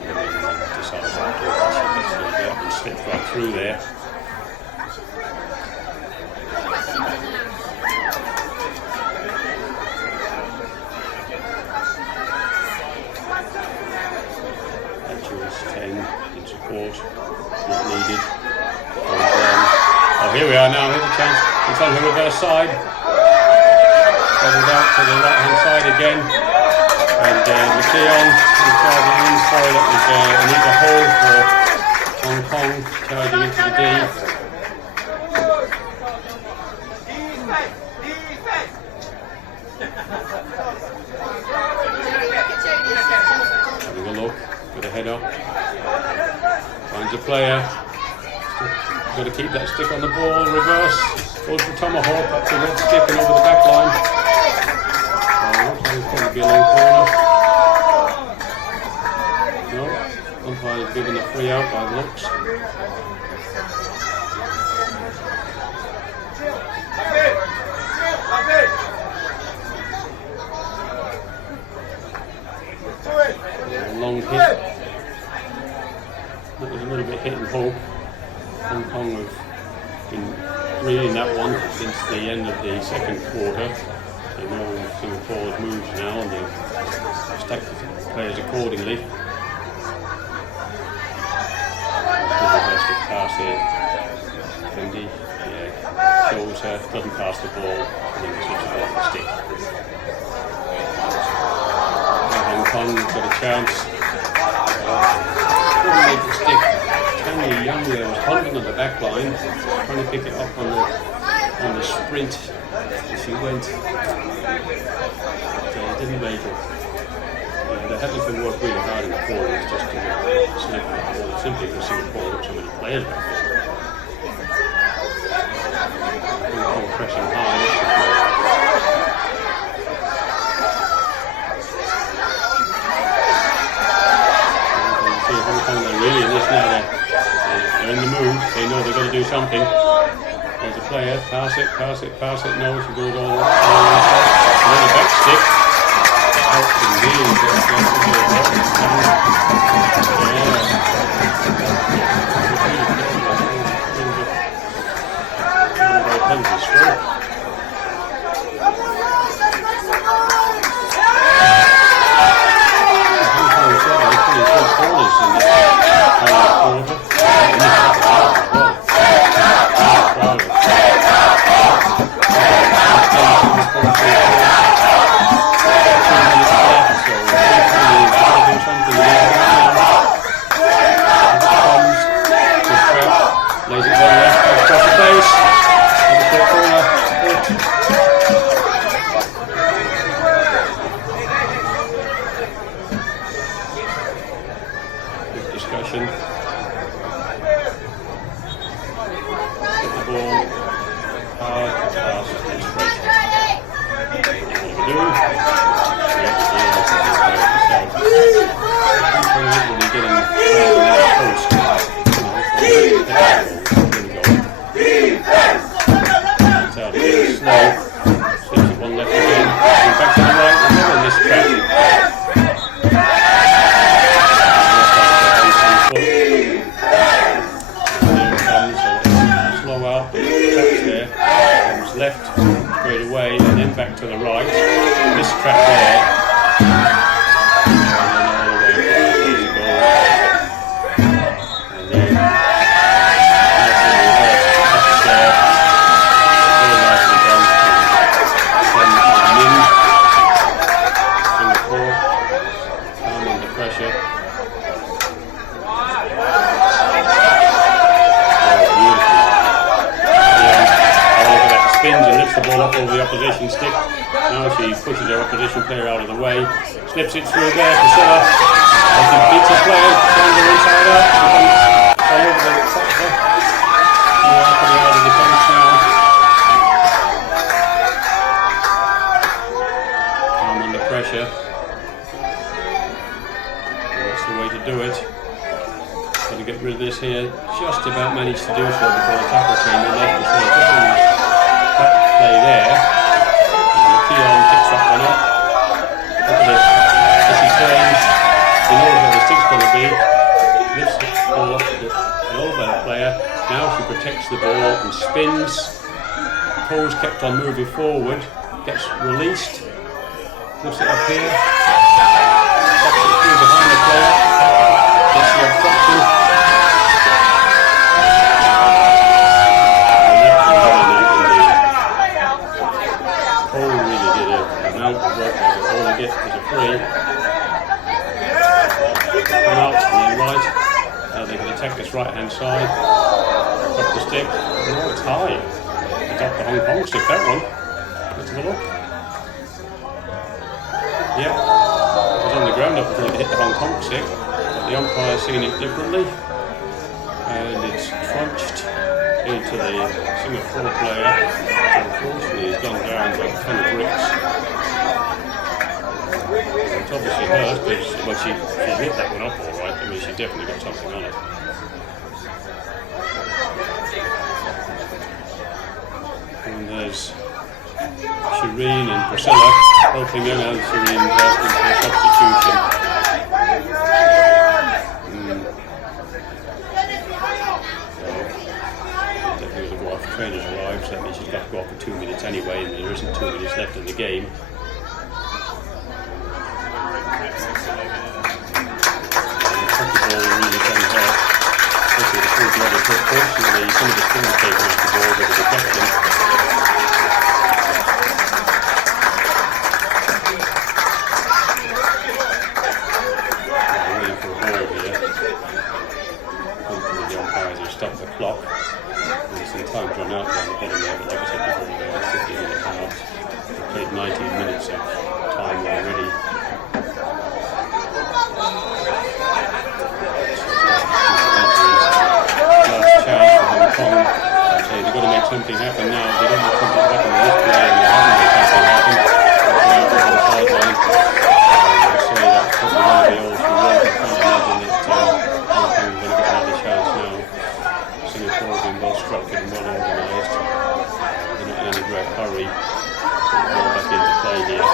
and then decide after she gets to get up and slips right through there. Actuals 10 in support, not needed. Oh, here we are now, here's a chance. It's on her reverse side. Doubled out to the right hand side again, and McKeon charging in. Sorry, that was Anita Hall for Hong Kong charging into the D. Having a look, got a head up, finds a player, got to keep that stick on the ball, reverse. Goes for tomahawk, that's a red stick and over the back line. Looks like it's going to be a long corner. No, umpire is giving a free out by the looks. Long hit. That was a little bit hit and hope. Hong Kong have been reeling that one since the end of the second quarter. They know Singapore's moves now and they've stacked the players accordingly. Fantastic pass here. Fendi, yeah, shows doesn't pass the ball and then switches off the stick. Hong Kong got a chance. Couldn't make the stick. Tanya Young there was holding on the back line, trying to pick it up on the sprint. She went, but didn't make it. They haven't been worked really hard in the forwards just to snip the ball, simply because Singapore got so many players back there. Hong Kong pressing hard. Hong Kong are really in this now. They're in the mood. They know they've got to do something. There's a player. Pass it, pass it, pass it. No, she goes all the way. Another back stick. Out indeed. Yeah. Discussion. Get the ball hard, fast, and straight. What do we do? When you get in the post, it's out again, slow, slips it one left again, back to the right, and then this track. Left straight away and then back to the right. This track there, and then all the way across the goal. And then that's there. Very nicely done. From Min, Singapore, calm under pressure. Spins and lifts the ball up over the opposition stick. Now she pushes her opposition player out of the way, slips it through there to Silla. As she beats a player, sends her inside out. All over the sector. Coming out of defence now. Calm under pressure. And that's the way to do it. Got to get rid of this here. Just about managed to do so before the tackle came in left. Play there. And Keon picks that one up. Look at this. As he turns, he knows where the stick's going to be. Lifts the ball up to the over player. Now she protects the ball and spins. Pose kept on moving forward. Gets released. Lifts it up here. Pops it through behind the player. Gets the obstruction. All they get is a free. Come out and then right. Now they can attack this right hand side. Drop the stick. No, it's high. They got the Hong Kong stick, that one. Let's have a look. Yep. It was on the ground up until it hit the Hong Kong stick. But the umpire's seeing it differently. And it's crunched into the Singapore player. Unfortunately, he's gone down by a ton of bricks. It's obviously hurt, but she hit that one up all right. I mean, she definitely got something on it. And there's Shireen and Priscilla helping her now. Shireen asking for a substitution. Definitely going to go off. Trainer's arrived, so that means she's got to go off for 2 minutes anyway, and there isn't 2 minutes left in the game. Unfortunately, some of the schools taken off the ball with a deflection. We're waiting for a ball here. Hopefully the umpires have stopped the clock. There's some time run out down the bottom there, but like I said before, there are 15-minute halves. We've played 19 minutes of time already. They've got to make something happen now. They don't make something happen with this play, and they haven't made something happen. They're over the sideline. So that's probably going to be all for one. I can't imagine that Hong Kong is going to get another chance now. Singapore has been well structured and well organised. They're not in any great hurry. Put the ball back into play here.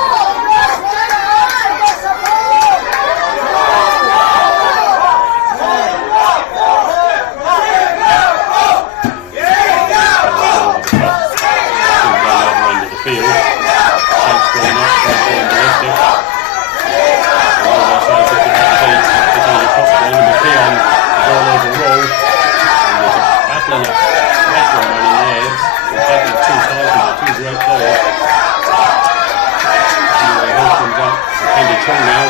Field. Chance going up, going ballistic. And on their side, it's a top one, and McKeon is all over roll. And there's a battling up smash going on in the edge. They're battling two sides now, two great players. Anyway, Hill comes up, Kendi Chung now.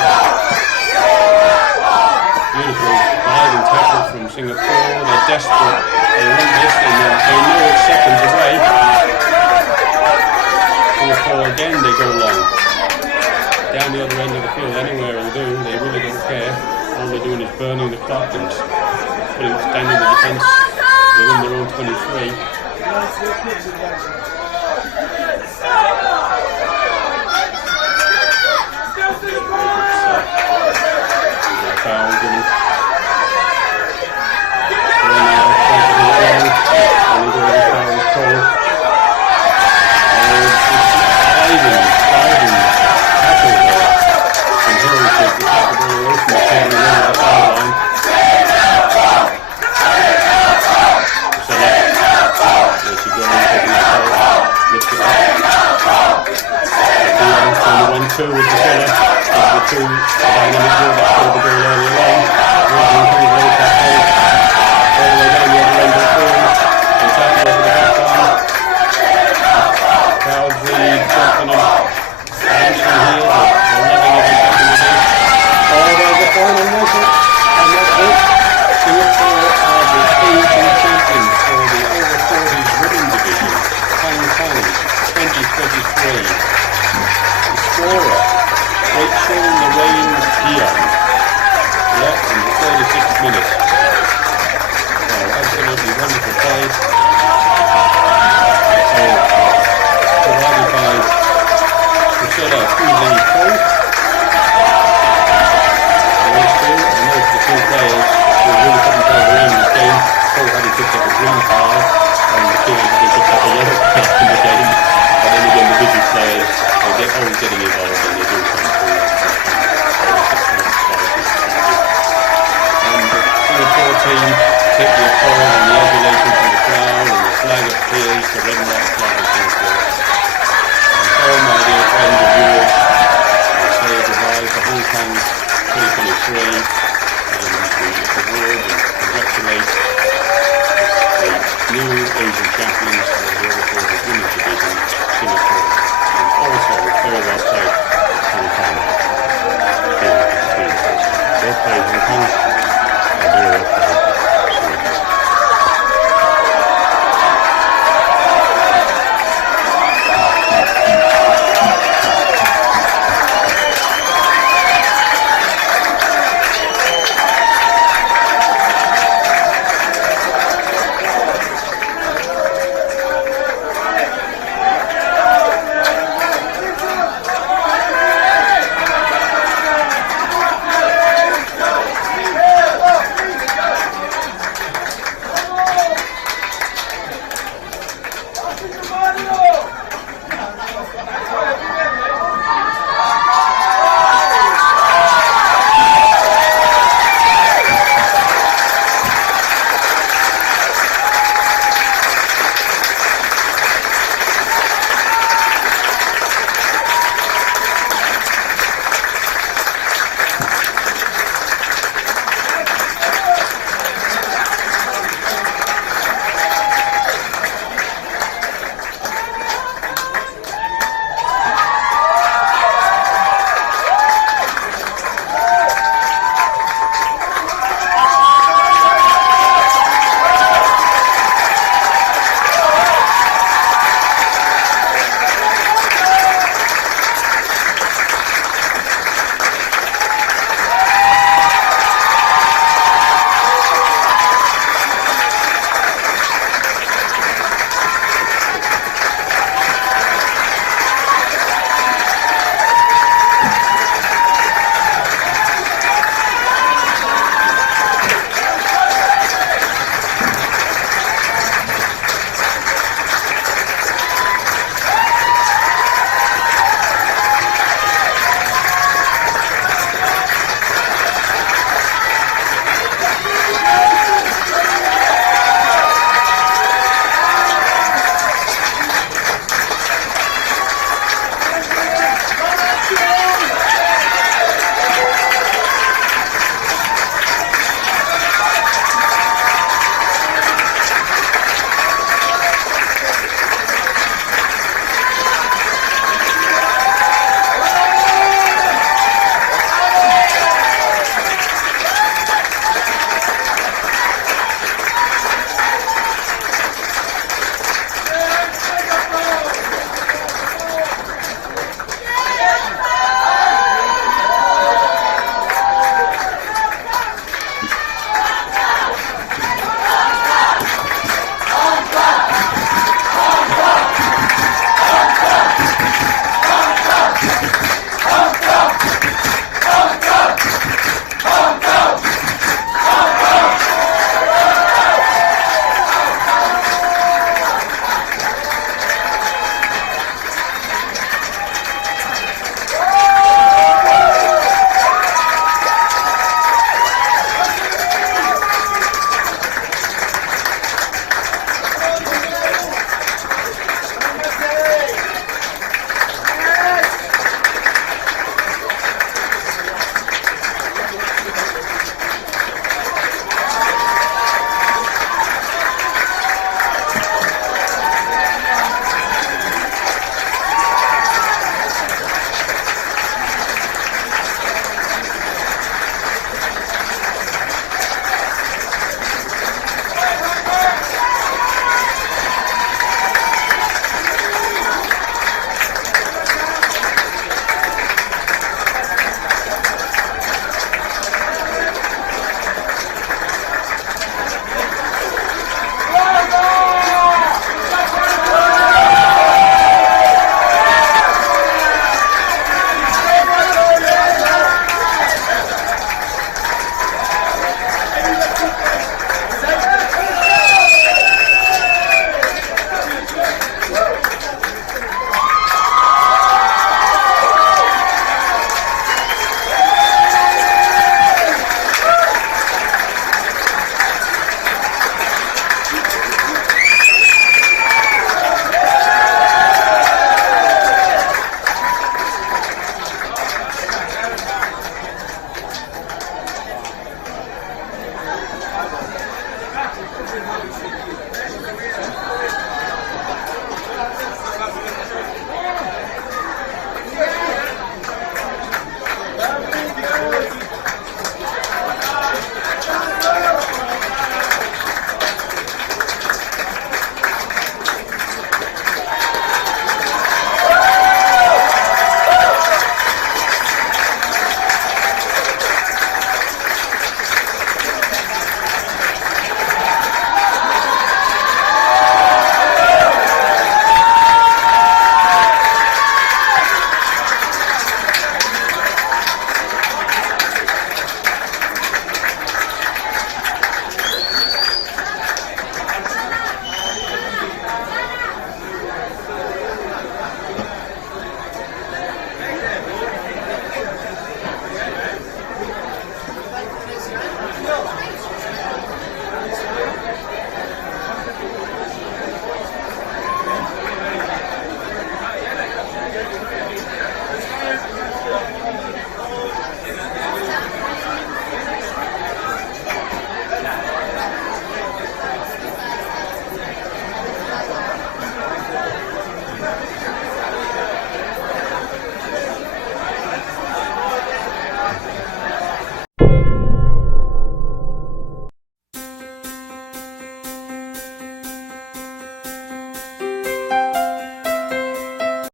Beautiful diving tackle from Singapore. They're desperate. They want this, and they know it's seconds away. Singapore again, they go long. Down the other end of the field, anywhere will do. They really don't care. All they're doing is burning the clock and standing the defence within their own 23. Foul given. Two with the filler, the two dynamic goal that scored the goal earlier on. Wilson comes away with that goal, all the way down the other end of the field. It's out over the back line. Crowd really jumping up. Dancing here, they're loving every second of this. Oh, there's the final whistle, and that's it. Singapore are the Asian champions for the over 40s women's division. Hong Kong 2023. Scorer, Rachel Lorraine Dion, left in the 36th minute. So absolutely wonderful play. So provided by Priscilla Cooley Cole. Those two, and those are the two players who really couldn't play around in this game. Cole having picked up a green card, and McKeon having picked up a yellow card in the game. But then again, the busy players, they're always getting involved and they do something cool. And the Singapore team take the applause and the adulation from the crowd and the flag appears, the red and white flag.